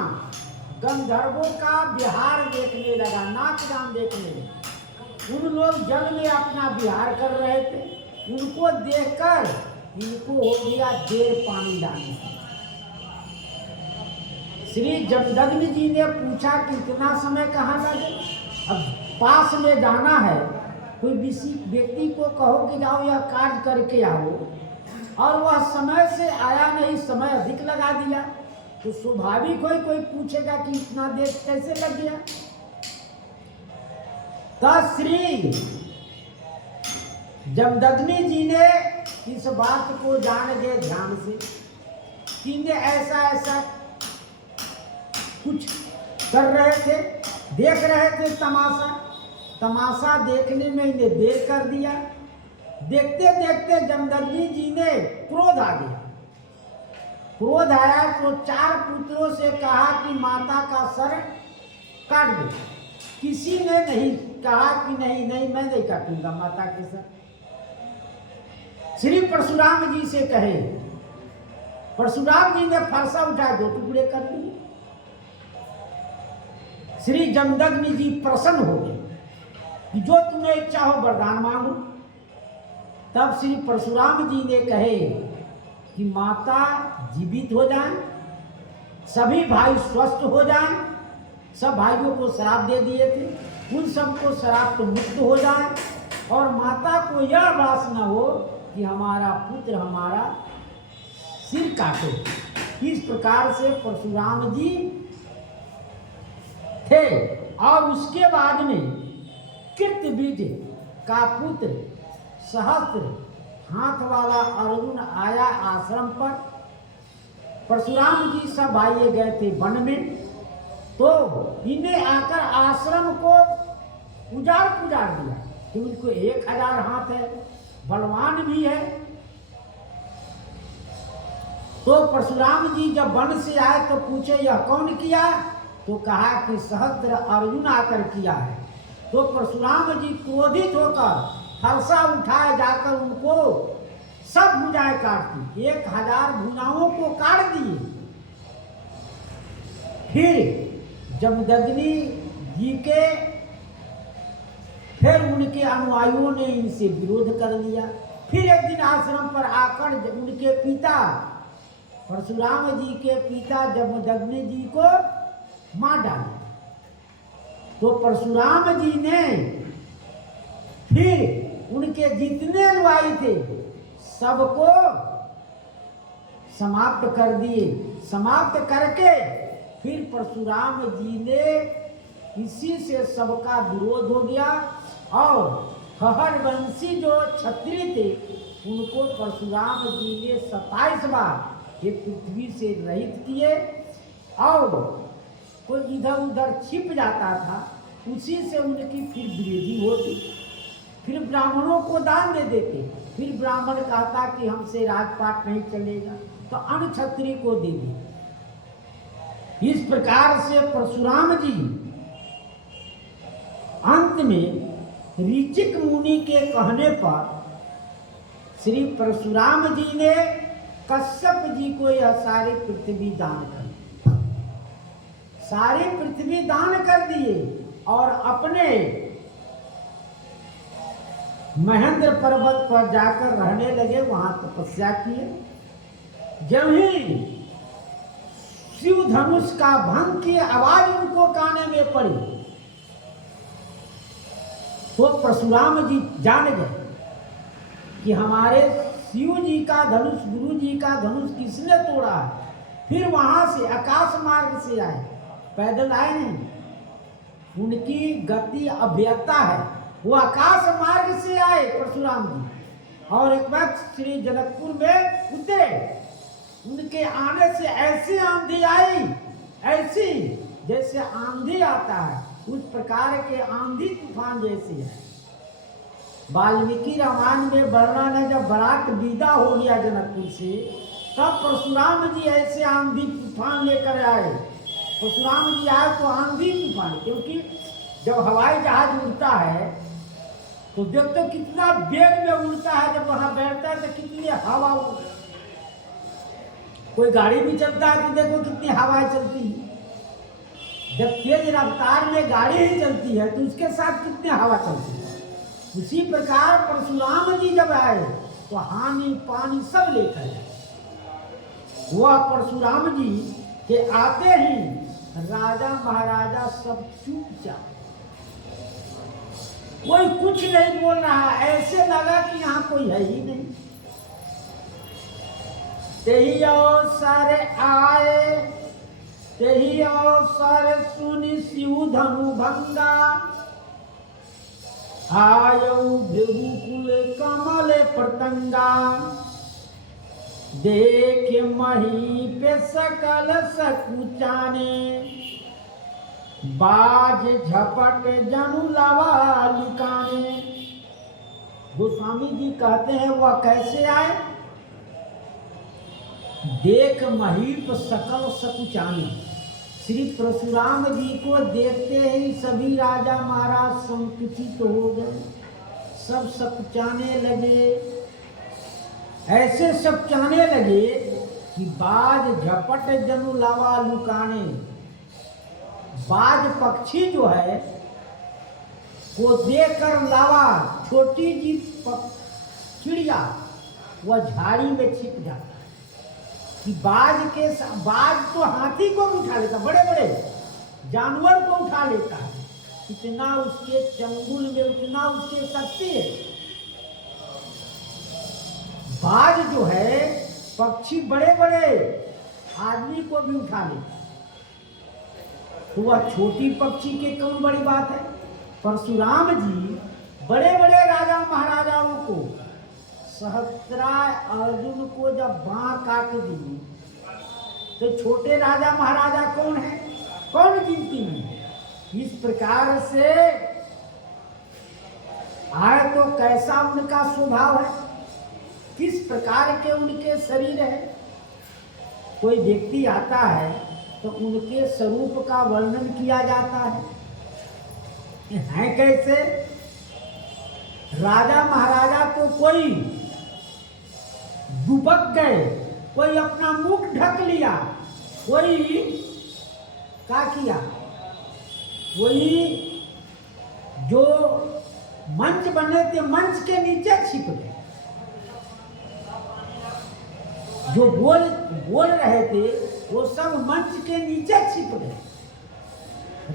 गंधर्वों का विहार देखने लगा, नाच गान देखने लगा। उन लोग जल में अपना विहार कर रहे थे। उनको देखकर इनको हो गया देर पानी लाने। श्री जमदग्नि जी ने पूछा कि इतना समय कहाँ लगे? अब पास में जाना है, कोई व्यक्ति को कहो कि जाओ यह कार्य करके आओ, और वह समय से आया नहीं, समय अधिक लगा दिया, तो स्वाभाविक कोई पूछेगा कि इतना देर कैसे लग गया। तो श्री जमदग्नि जी ने इस बात को जान गए ध्यान से कि इन्हें ऐसा कुछ कर रहे थे, देख रहे थे तमाशा देखने में इन्हें देर कर दिया। देखते देखते जमदग्नि जी ने क्रोध आ गया। क्रोध आया तो 4 पुत्रों से कहा कि माता का सर काट दो। किसी ने नहीं कहा कि नहीं मैं नहीं काटूंगा माता के सर। श्री परशुराम जी से कहे, परशुराम जी ने फरसा उठा 2 टुकड़े कर दिए। श्री जमदग्नि जी प्रसन्न हो गए कि जो तुम्हें इच्छा हो वरदान मांगो। तब श्री परशुराम जी ने कहे कि माता जीवित हो जाएं, सभी भाई स्वस्थ हो जाएं। सब भाइयों को श्राप दे दिए थे, उन सबको श्राप तो मुक्त हो जाए, और माता को यह आभास न हो कि हमारा पुत्र हमारा सिर काटे। इस प्रकार से परशुराम जी थे। और उसके बाद में कृतविज का पुत्र सहस्त्र हाथ वाला अर्जुन आया आश्रम पर। परशुराम जी सब आए गए थे वन में, तो इन्हें आकर आश्रम को उजाड़ दिया कि उनको 1000 हाथ है, बलवान भी है। तो परशुराम जी जब वन से आए तो पूछे यह कौन किया? तो कहा कि सहस्त्र अर्जुन आकर किया है। तो परशुराम जी क्रोधित होकर फरसा उठाए जाकर उनको सब भुजाएं काट दी, 1000 भुजाओं को काट दिए। फिर जमदग्नि जी के फिर उनके अनुयायियों ने इनसे विरोध कर लिया। फिर एक दिन आश्रम पर आकर उनके पिता परशुराम जी के पिता जमदग्नि जी को मार डाला। तो परशुराम जी ने फिर उनके जितने अनुयायी थे सबको समाप्त कर दिए। समाप्त करके फिर परशुराम जी ने इसी से सबका विरोध हो गया, और हहरवंशी जो क्षत्रिय थे उनको परशुराम जी ने 27 बार ये पृथ्वी से रहित किए। और कोई इधर उधर छिप जाता था, उसी से उनकी फिर वृद्धि होती। फिर ब्राह्मणों को दान दे देते। फिर ब्राह्मण कहता कि हमसे राजपाट नहीं चलेगा, तो अन्य क्षत्रिय को दे दिए। इस प्रकार से परशुराम जी अंत में ऋचिक मुनि के कहने पर श्री परशुराम जी ने कश्यप जी को यह सारी पृथ्वी दान कर। सारी पृथ्वी दान कर दिए और अपने महेंद्र पर्वत पर जाकर रहने लगे, वहां तपस्या किए। जब ही शिव धनुष का भंग की आवाज उनको काने में पड़ी तो परशुराम जी जान गए कि हमारे शिव जी का धनुष, गुरु जी का धनुष किसने तोड़ा है। फिर वहां से आकाश मार्ग से आए, पैदल आए नहीं, उनकी गति अव्यक्ता है, वो आकाश मार्ग से आए परशुराम जी। और एक बार श्री जनकपुर में उतरे, उनके आने से ऐसी आंधी आई, ऐसी जैसे आंधी आता है उस प्रकार के आंधी तूफान जैसी है। वाल्मीकि रामायण में वर्णन है, जब बरात विदा हो गया जनकपुर से, तब परशुराम जी ऐसे आंधी तूफान लेकर आए। परशुराम जी आए तो आंधी तूफान, क्योंकि जब हवाई जहाज उड़ता है तो देखते कितना वेग में उड़ता है, जब वहां बैठता है तो कितनी हवा, कोई गाड़ी भी चलता है तो देखो कितनी हवा चलती है। जब तेज रफ्तार में गाड़ी ही चलती है तो उसके साथ कितनी हवा चलती है। उसी प्रकार परशुराम जी जब आए तो हानि पानी सब लेकर आए। वह परशुराम जी के आते ही राजा महाराजा सब चुपचाप, कोई कुछ नहीं बोल रहा, ऐसे लगा कि यहाँ कोई है ही नहीं। तेही अवसर आए, तेही अवसर सुनि शिव धनु भंगा, आयऊ भृगुकुल कमल प्रतंगा, देख मही पे सकल सकुचाने, बाज झपट जनु लवा लुकाने। गोस्वामी जी कहते हैं वह कैसे आए, देख महीप सकल सकुचाने। श्री परशुराम जी को देखते ही सभी राजा महाराज संकुचित हो गए, सब सकुचाने लगे, ऐसे सकुचाने लगे कि बाज झपट जनु लावा लुकाने। बाज पक्षी जो है वो देखकर लावा, छोटी जी चिड़िया, वह झाड़ी में छिप जाता है। कि बाज तो हाथी को भी उठा लेता, बड़े बड़े जानवर को उठा लेता है, इतना उसके चंगुल में, उतना उसके शक्ति है। बाज जो है पक्षी बड़े बड़े आदमी को भी उठा लेता, तो वह छोटी पक्षी के कौन बड़ी बात है। परशुराम जी बड़े बड़े राजा महाराजाओं को, सहस्त्राय अर्जुन को जब बाँ काट दी तो छोटे राजा महाराजा कौन है, कौन गिनती में। इस प्रकार से आए तो कैसा उनका स्वभाव है, किस प्रकार के उनके शरीर है। कोई व्यक्ति आता है तो उनके स्वरूप का वर्णन किया जाता है कैसे। राजा महाराजा तो कोई दुबक गए, कोई अपना मुख ढक लिया, कोई क्या किया, कोई जो मंच बने थे मंच के नीचे छिप गए, जो बोल रहे थे वो सब मंच के नीचे छिप गए।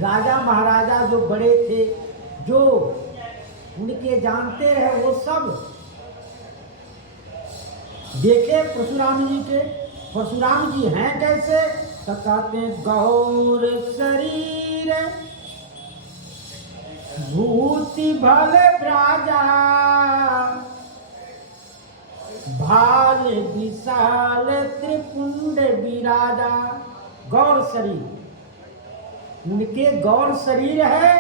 राजा महाराजा जो बड़े थे, जो उनके जानते रहे, वो सब देखे परशुराम जी के। परशुराम जी हैं कैसे, तो कहते गौर शरीर भूति भल ब्राजा, भाल विशाल त्रिपुंड विराजा। गौर शरीर, उनके गौर शरीर है,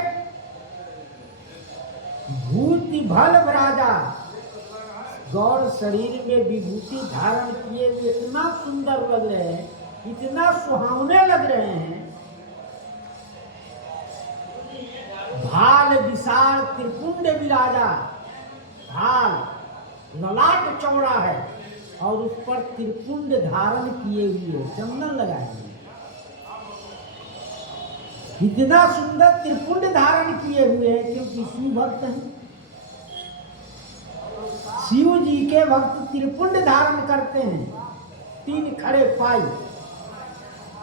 भूति भल ब्राजा, गौर शरीर में विभूति धारण किए हुए इतना सुंदर लग रहे हैं, इतना सुहावने लग रहे हैं। भाल विशाल त्रिपुंड विराजा, भाल ललाट चौड़ा है और उस पर त्रिपुंड धारण किए हुए, चंदन लगाए हुए। इतना सुंदर त्रिपुंड धारण किए हुए हैं क्योंकि शिव भक्त हैं। शिव जी के भक्त त्रिपुंड धारण करते हैं, 3 खड़े पाई।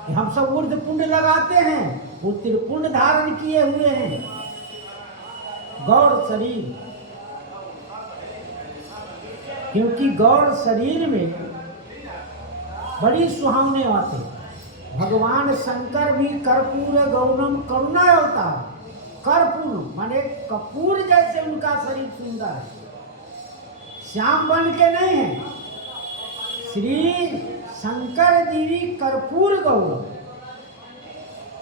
हम सब ऊर्ध्व पुंड लगाते हैं, वो त्रिपुंड धारण किए हुए हैं। गौर शरीर, क्योंकि गौर शरीर में बड़ी सुहावने आते। भगवान शंकर भी कर्पूर गौरम करुणा होता। कर्पूर माने कपूर जैसे उनका शरीर सुंदर है, श्याम बन के नहीं है। श्री शंकर जी भी कर्पूर गौरम,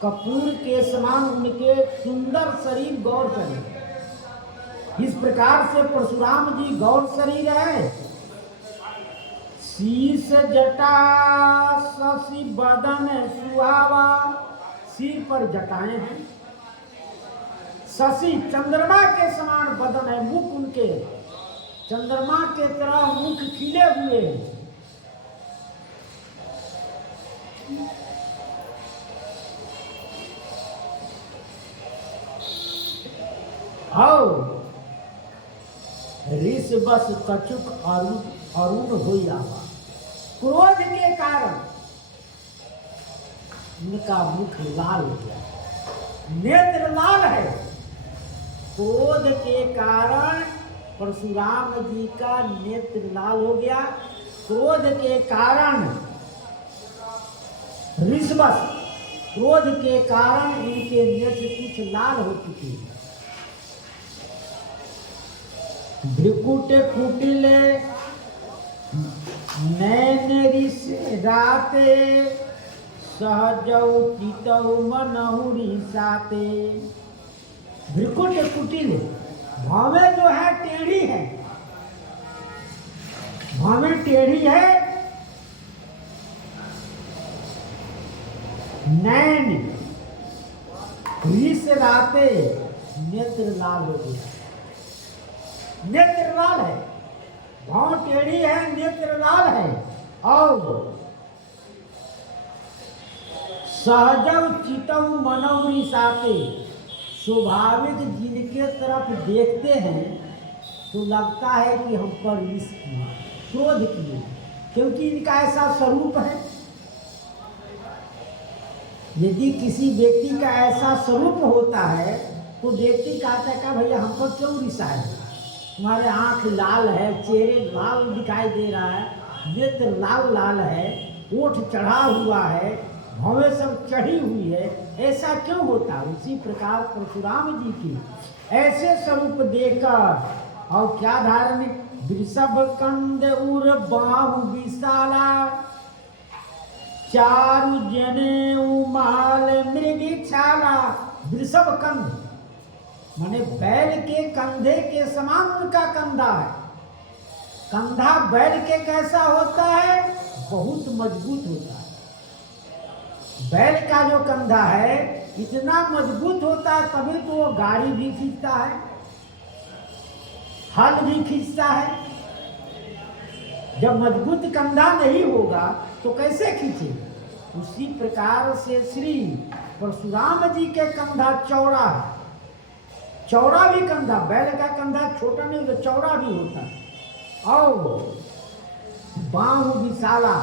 कपूर के समान उनके सुंदर शरीर, गौर शरीर। इस प्रकार से परशुराम जी गौर शरीर है। शीश जटा शशि बदन सुहावा, सिर पर जटाएं हैं। शशि चंद्रमा के समान बदन है, मुख उनके चंद्रमा के तरह मुख खिले हुए हैं। ऋष बस कचुक अरुण हो आवा। क्रोध के कारण उनका मुख लाल हो गया, नेत्र लाल है। क्रोध के कारण परशुराम जी का नेत्र लाल हो गया। क्रोध के कारण ऋषवश, क्रोध के कारण इनके नेत्र कुछ लाल हो चुके। भ्रिकुट कुटिले नैन ऋष राते, सहजौ चितौ मनहु रिसाते। भ्रिकुट कुटिल, भावें जो है टेढ़ी है, भावें टेढ़ी है। नैन ऋष राते, नेत्र लाल हो गया, नेत्र लाल है। भाव टेढ़ी है, नेत्र लाल है। और सहजव चितव मनौ रिसाते, स्वाभाविक जिनके तरफ देखते हैं तो लगता है कि हम पर ऋष किए, क्रोध किए, क्योंकि इनका ऐसा स्वरूप है। यदि किसी व्यक्ति का ऐसा स्वरूप होता है तो व्यक्ति कहता है भैया हम पर क्यों रिसा है, तुम्हारे आंख लाल है, चेहरे लाल दिखाई दे रहा है, नेत्र लाल लाल है, ओठ चढ़ा हुआ है, भवें सब चढ़ी हुई है, ऐसा क्यों होता। उसी प्रकार परशुराम जी की ऐसे स्वरूप देखकर और क्या धारण, वृषभ कंद उर बाहु विशाला, चारु जने उमाल मृगी छाला। वृषभ कंध माने बैल के कंधे के समान उनका कंधा है। कंधा बैल के कैसा होता है, बहुत मजबूत होता है। बैल का जो कंधा है इतना मजबूत होता है, तभी तो वो गाड़ी भी खींचता है, हल भी खींचता है। जब मजबूत कंधा नहीं होगा तो कैसे खींचे। उसी प्रकार से श्री परशुराम जी के कंधा चौड़ा है, चौड़ा भी कंधा, बैल का कंधा छोटा नहीं तो चौड़ा भी होता है। और बाहु विशाला,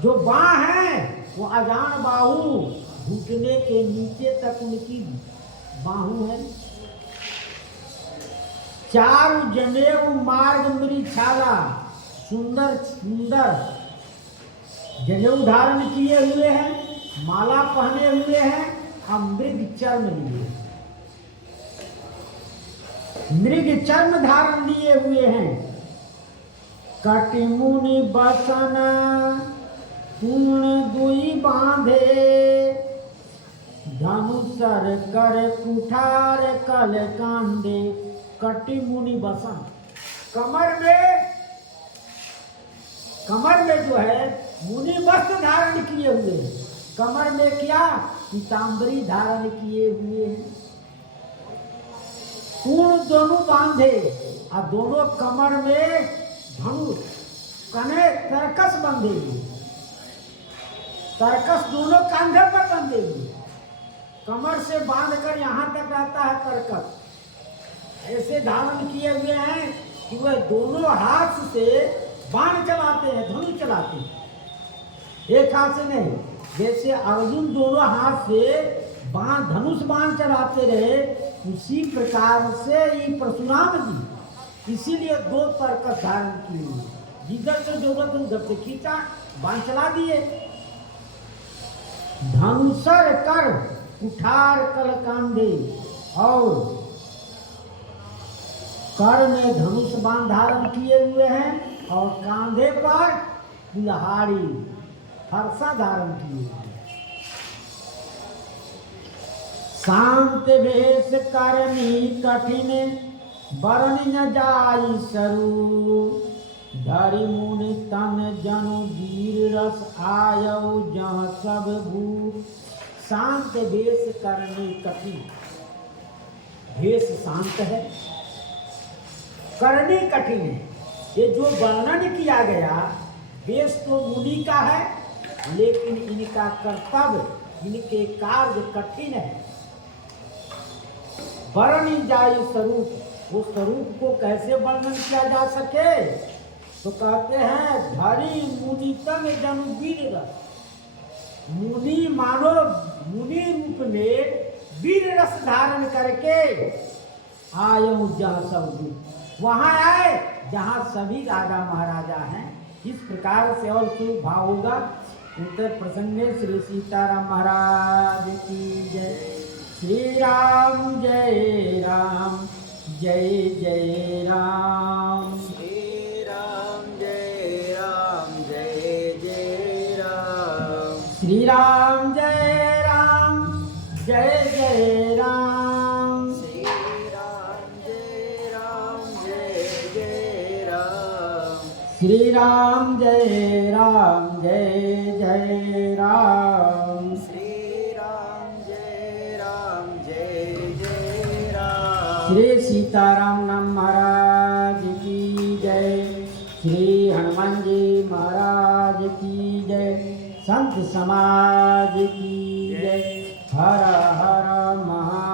जो बाह है वो अजान बाहु, घुटने के नीचे तक उनकी बाहु है। चारु जनेऊ मार्ग मृछाला, सुंदर सुंदर जनेऊ धारण किए हुए हैं, माला पहने हुए हैं और मृग चर्म लिए, मृग चर्म धारण लिए हुए हैं। कटिमुनि बसन पूर्ण दुई बांधे, धनुषर कर कुठार कल कांदे। कटिमुनि बसन, कमर में जो है मुनि वस्त्र धारण किए हुए हैं। कमर में क्या, पीताम्बरी धारण किए हुए हैं। पूर्ण दोनों बांधे और दोनों कमर में धनुष, कने तरकस बंधे हुए, तरकस दोनों कंधे पर बंधे हुए। कमर से बांधकर यहाँ तक रहता है करकट, ऐसे धारण किए हुए हैं कि वह दोनों हाथ से बाण चलाते हैं, धनुष चलाते हैं, एक हाथ से नहीं। जैसे अर्जुन दोनों हाथ से बाण, धनुष बाण चलाते रहे, उसी प्रकार से ये परशुराम जी इसीलिए दो तरकस धारण किए, जिधर से जरूरत उधर से खींचा, बाण चला दिए। धनुषर कर कुठार कल कांधे, और कर में धनुष बाण धारण किए हुए हैं और कांधे पर कुल्हाड़ी फरसा धारण किए हुए। शांत वेश करनी कठिन, बरन न जाई सरू, धरि मुनि तन जनु वीर रस आयौ जहाँ सब भू। शांत वेश करनी कठिन, वेश शांत है, करनी कठिन है। ये जो वर्णन किया गया वेश तो मुनि का है, लेकिन इनका कर्तव्य, इनके कार्य कठिन है। वर्णि जाई स्वरूप, वो स्वरूप को कैसे वर्णन किया जा सके, तो कहते हैं धरि मुनि तन जनु वीर रस। मुनि मानो मुनि रूप में वीर रस धारण करके आयु जहाँ सब, वहां आए जहाँ सभी राजा महाराजा हैं। इस प्रकार से और क्यों भाव होगा। उत्तर प्रसंग में श्री सीताराम महाराज की जय। श्री राम जय राम, जय जय राम। श्री राम जय राम, जय जय राम। श्री राम जय राम, जय जय राम। श्री राम जय राम, जय जय राम। श्री राम जय राम, जय जय राम। श्री राम जय राम, जय जय राम। श्री सीताराम नाम महाराज की जय। श्री हनुमान जी महाराज की जय। संत समाज की जय। हर हर महा